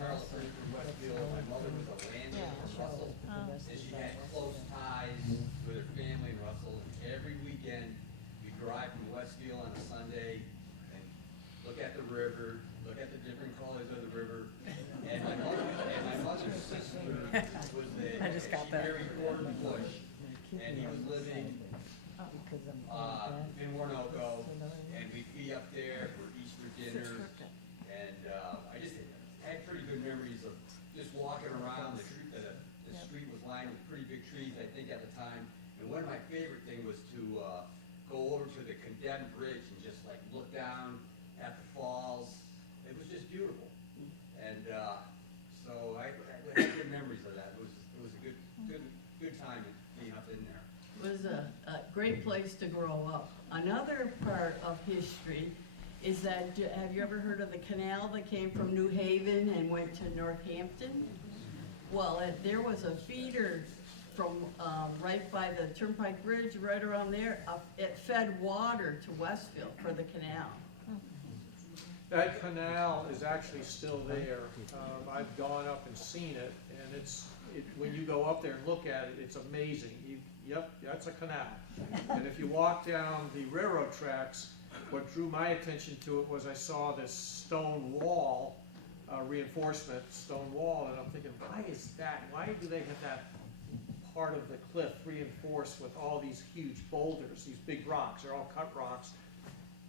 Westfield, my mother was a landlady in Russell, and she had close ties with her family in Russell. Every weekend, we'd drive from Westfield on a Sunday and look at the river, look at the different colors of the river. And my mother's sister was the, I just got she that. married Gordon Bush, and he was living in Woronoco, and we'd be up there for Easter dinner, and I just had pretty good memories of just walking around. The street was lined with pretty big trees, I think, at the time. And one of my favorite things was to go over to the condemned bridge and just like look down at the falls. It was just beautiful, and so I had good memories of that. It was a good time being up in there. It was a great place to grow up. Another part of history is that, have you ever heard of the canal that came from New Haven and went to Northampton? Well, there was a feeder from right by the Turnpike Bridge, right around there. It fed water to Westfield for the canal. That canal is actually still there. I've gone up and seen it, and when you go up there and look at it, it's amazing. Yep, that's a canal. And if you walk down the railroad tracks, what drew my attention to it was I saw this stone wall, reinforcement stone wall, and I'm thinking, why is that? Why do they have that part of the cliff reinforced with all these huge boulders, these big rocks? They're all cut rocks.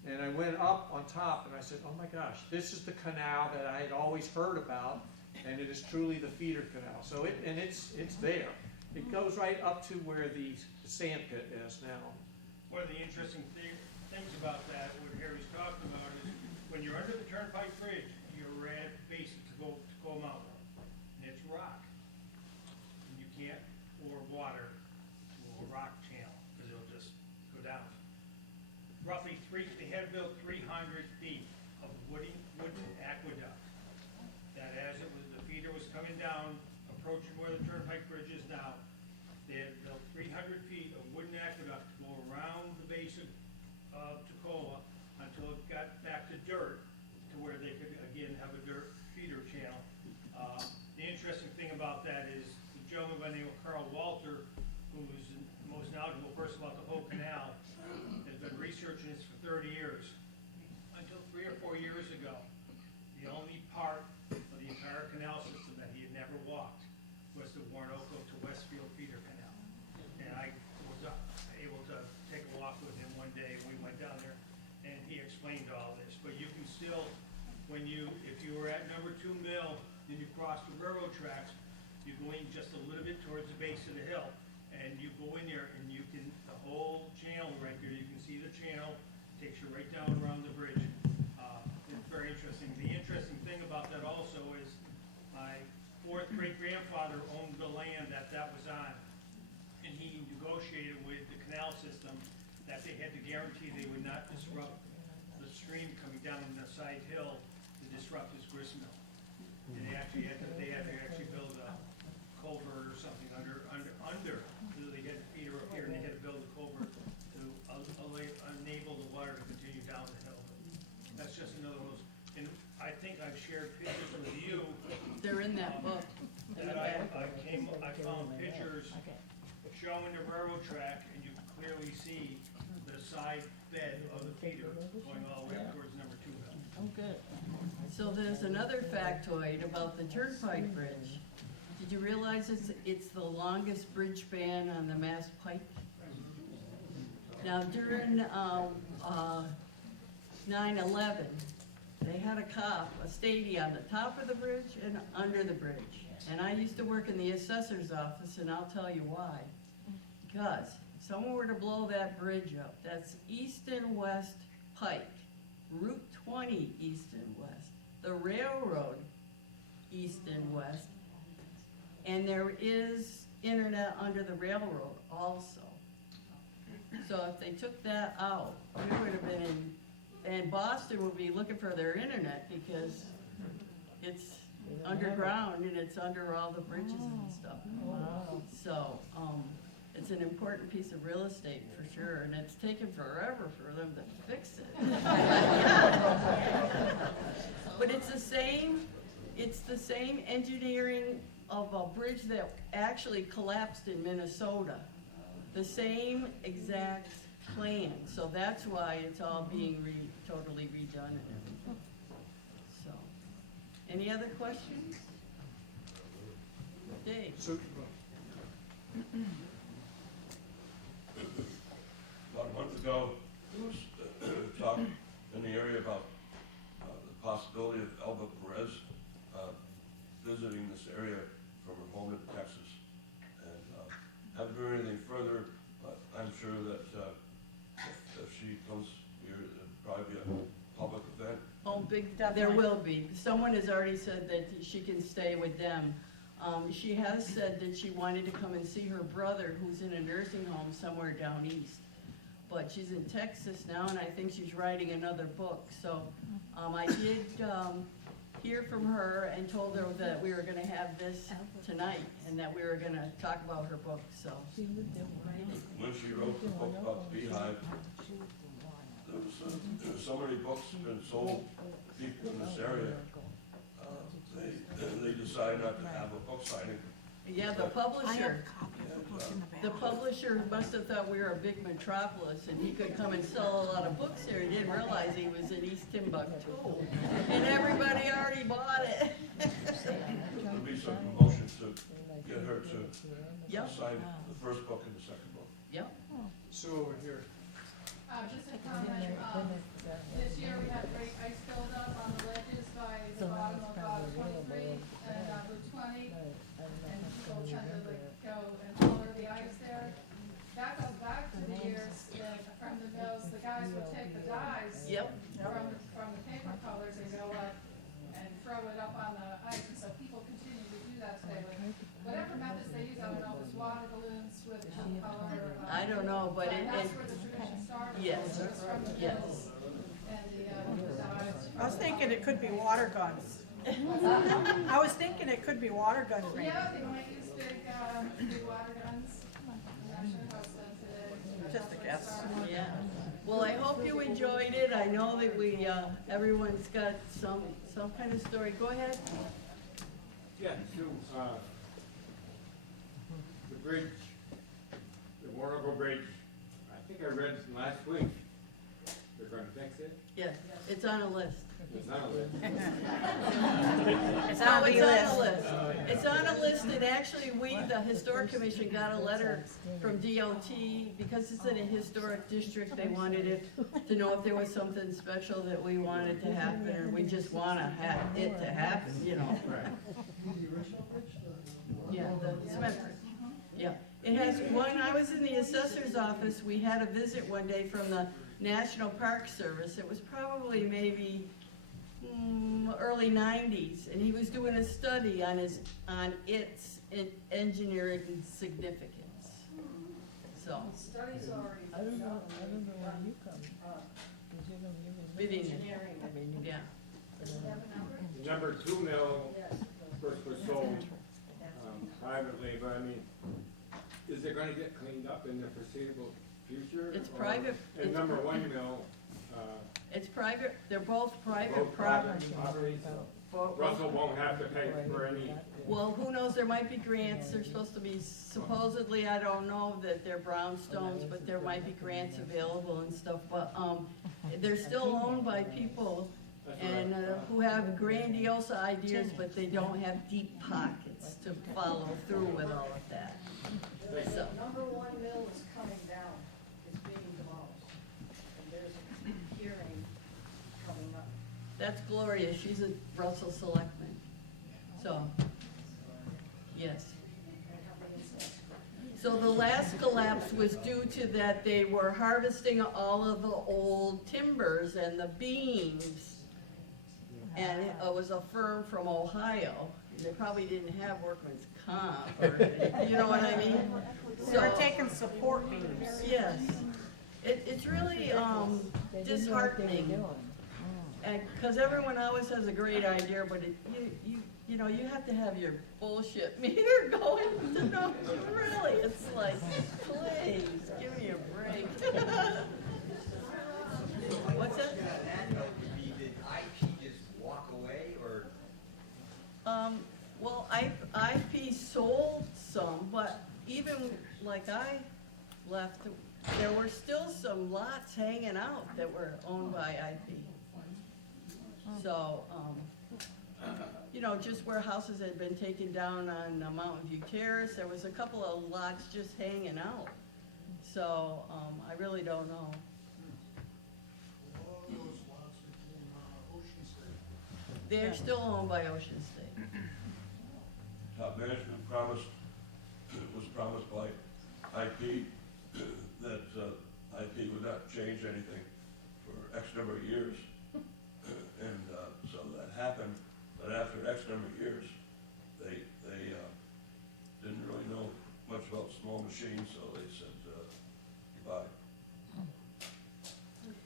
And I went up on top and I said, oh my gosh, this is the canal that I had always heard about, and it is truly the feeder canal. So it's there. It goes right up to where the sand pit is now. One of the interesting things about that, what Harry's talking about, is when you're under the Turnpike Bridge, you're at base to go Mountain, and it's rock. And you can't pour water to a rock channel, because it'll just go down. Roughly they had built 300 feet of wooden aqueduct, that as the feeder was coming down, approaching where the Turnpike Bridge is now, they had built 300 feet of wooden aqueduct to go around the base of Tacoma until it got back to dirt, to where they could again have a dirt feeder channel. The interesting thing about that is the gentleman by the name of Carl Walter, who is the most knowledgeable person about the whole canal, has been researching this for 30 years. Until 3 or 4 years ago, the only part of the entire canal system that he had never walked was the Woronoco to Westfield feeder canal. And I was able to take a walk with him one day, and we went down there, and he explained all this. But you can still, if you were at number 2 Mill, then you cross the railroad tracks, you go in just a little bit towards the base of the hill, and you go in there, and you can, the whole channel right there, you can see the channel, takes you right down around the bridge. It's very interesting. The interesting thing about that also is my 4th great-grandfather owned the land that was on, and he negotiated with the canal system that they had to guarantee they would not disrupt the stream coming down the side hill to disrupt his grist mill. And they had to actually build a culvert or something under, so they had to feeder up here, and they had to build a culvert to enable the water to continue down the hill. That's just another one of those, and I think I've shared pictures with you. They're in that book. That I found pictures showing the railroad track, and you can clearly see the side bed of the feeder going all the way up towards number 2 Mill. Oh, good. So there's another factoid about the Turnpike Bridge. Did you realize it's the longest bridge span on the Mass Pike? Now, during 9/11, they had a cop, a statey on the top of the bridge and under the bridge. And I used to work in the assessor's office, and I'll tell you why. Because if someone were to blow that bridge up, that's east and west Pike, Route 20 east and west, the railroad east and west, and there is internet under the railroad also. So if they took that out, we would have been in, and Boston would be looking for their internet because it's underground and it's under all the bridges and stuff. So, it's an important piece of real estate for sure, and it's taken forever for them to fix it. But it's the same engineering of a bridge that actually collapsed in Minnesota. The same exact plan, so that's why it's all being totally redone and everything. So, any other questions? Dave? About a month ago, there was talk in the area about the possibility of Elba Perez visiting this area from her home in Texas. And haven't heard anything further, but I'm sure that if she comes here, it'll probably be a public event. Oh, there will be. Someone has already said that she can stay with them. She has said that she wanted to come and see her brother who's in a nursing home somewhere down east. But she's in Texas now, and I think she's writing another book. So I did hear from her and told her that we were gonna have this tonight and that we were gonna talk about her book, so. When she wrote the book about the beehive, there was so many books been sold, people in this area, they decided not to have a book signing. Yeah, the publisher must have thought we were a big metropolis and he could come and sell a lot of books here. He didn't realize he was in East Timbuktu. And everybody already bought it. There'll be some promotion to get her to sign the first book and the second book. Yep. Sue over here. Just a comment, this year we had great ice buildup on the ledges by the bottom of 23 and Route 20. And people tend to go and color the ice there. That goes back to the years that from the mills, the guys would take the dyes from the paper colors and go up and throw it up on the ice. And so people continue to do that today with whatever methods they use. I don't know if it's water balloons with color. I don't know, but that's where the tradition started. Yes, From the yes. mills and the dyes. I was thinking it could be water guns. I was thinking it could be water guns. Yeah, they might use big water guns. I'm not sure how it's done today. Just a guess. Yeah. Well, I hope you enjoyed it. I know that we, everyone's got some kind of story. Go ahead. Yeah, Sue, the bridge, the Woronoco Bridge, I think I read last week, they're gonna fix it. Yes, it's on a list. It's not a list. It's on a list. It's on a list, and actually, the Historic Commission got a letter from DOT, because it's in a historic district, they wanted it to know if there was something special that we wanted to happen, or we just wanna have it to happen, you know. The original bridge, Yeah, the cement bridge. Yeah. It has, when I was in the assessor's office, we had a visit one day from the National Park Service. It was probably maybe early 90s, and he was doing a study on its engineering significance. So. Studies already. I don't know where you come. Bidding, yeah. Number 2 mill, of course, was sold privately, but I mean, is it gonna get cleaned up in the foreseeable future? It's private. And number 1 mill, it's private, they're both private both property. properties. Russell won't have to pay for any. Well, who knows, there might be grants, they're supposed to be, supposedly, I don't know that they're brownstones, but there might be grants available and stuff, but, they're still owned by people and, who have grandiose ideas, but they don't have deep pockets to follow through with all of that. So, Number 1 mill is coming down, it's being demolished. That's Gloria, she's a Russell Selectman. So, yes. So the last collapse was due to that they were harvesting all of the old timbers and the beams. And it was a firm from Ohio. They probably didn't have workman's comp, or, you know what I mean? They were taking support beams. Yes. It's really disheartening. And, cause everyone always has a great idea, but you know, you have to have your bullshit meter going to know, really, it's like, please, give me a break. What's that? Did IP just walk away, or? Well, IP sold some, but even like I left, there were still some lots hanging out that were owned by IP. So, you know, just where houses had been taken down on Mountain View Terrace, there was a couple of lots just hanging out. So, I really don't know. All those lots became Ocean State. They're still owned by Ocean State. Top management was promised by IP that IP would not change anything for X number of years. And so that happened, but after X number of years, they didn't really know much about small machines, so they said goodbye.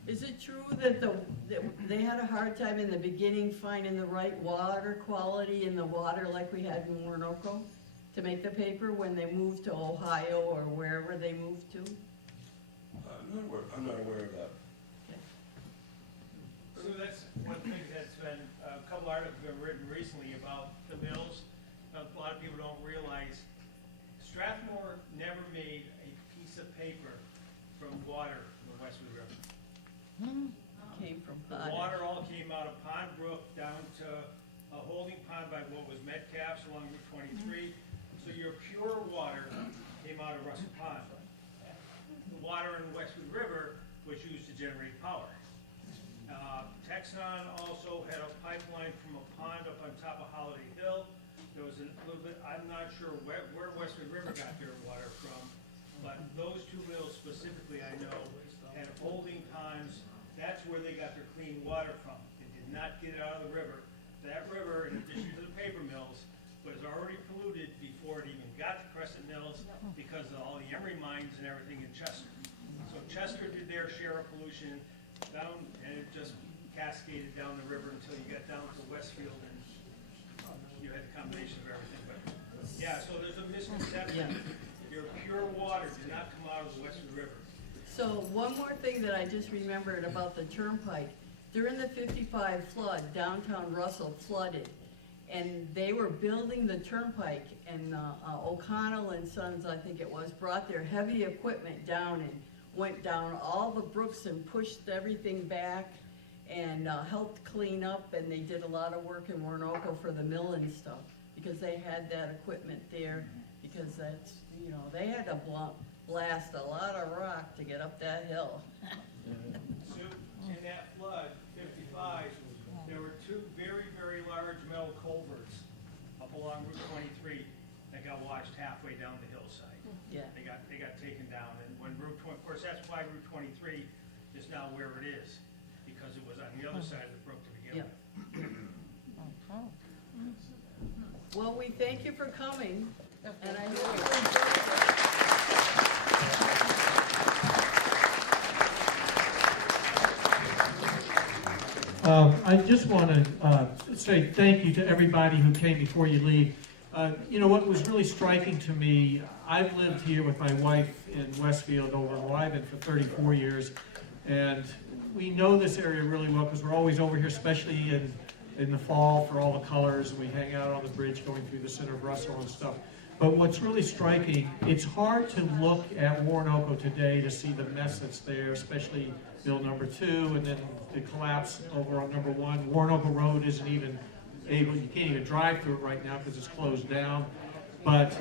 Is it true that that they had a hard time in the beginning finding the right water quality in the water like we had in Woronoco to make the paper when they moved to Ohio or wherever they moved to? I'm not aware of that. So that's one thing that's been, a couple articles have been written recently about the mills. A lot of people don't realize Strathmore never made a piece of paper from water from the Westwood River. Came from The Pond. water all came out of Pond Brook down to a holding pond by what was Metcalf's along Route 23. So your pure water came out of Russell Pond. The water in the Westwood River was used to generate power. Texon also had a pipeline from a pond up on top of Holiday Hill. There was a little bit, I'm not sure where Westwood River got their water from, but those two mills specifically, I know, had holding ponds. That's where they got their clean water from. They did not get it out of the river. That river, in addition to the paper mills, was already polluted before it even got to Crescent Mills because of all the emery mines and everything in Chester. So Chester did their share of pollution down, and it just cascaded down the river until you got down to Westfield, and you had a combination of everything. But yeah, so there's a misconception. Your pure water did not come out of the Westwood River. So one more thing that I just remembered about the turnpike. During the 55 flood, downtown Russell flooded, and they were building the turnpike, and O'Connell and Sons, I think it was, brought their heavy equipment down and went down all the brooks and pushed everything back and helped clean up, and they did a lot of work in Woronoco for the mill and stuff, because they had that equipment there, because that's, you know, they had to blast a lot of rock to get up that hill. So in that flood, 55, there were two very, very large metal culverts up along Route 23 that got washed halfway down the hillside. Yeah. They got taken down, and when Route 20, of course, that's why Route 23 is now where it is, because it was on the other side of the brook to begin Yeah. with. Well, we thank you for coming, and I hope you enjoy I just want to say thank you to everybody who came before you leave. You know, what was really striking to me, I've lived here with my wife in Westfield over in Wyven for 34 years, and we know this area really well because we're always over here, especially in the fall for all the colors, and we hang out on the bridge going through the center of Russell and stuff. But what's really striking, it's hard to look at Woronoco today to see the mess that's there, especially Mill number 2, and then the collapse over on number 1. Woronoco Road isn't even able, you can't even drive through it right now because it's closed down. But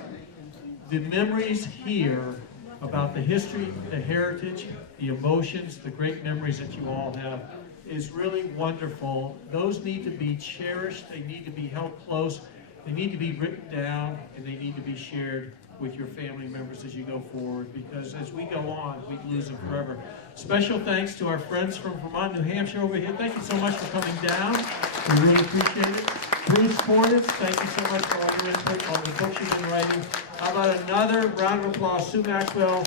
the memories here about the history, the heritage, the emotions, the great memories that you all have, is really wonderful. Those need to be cherished, they need to be held close, they need to be written down, and they need to be shared with your family members as you go forward, because as we go on, we lose them forever. Special thanks to our friends from Vermont, New Hampshire over here. Thank you so much for coming down. We really appreciate it. Bruce Cordes, thank you so much for all your input on the books you've been writing. How about another round of applause? Sue Maxwell,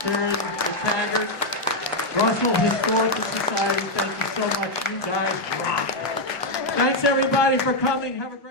Karen McTaggart, Russell Historical Society, thank you so much. You guys rock. Thanks everybody for coming. Have a great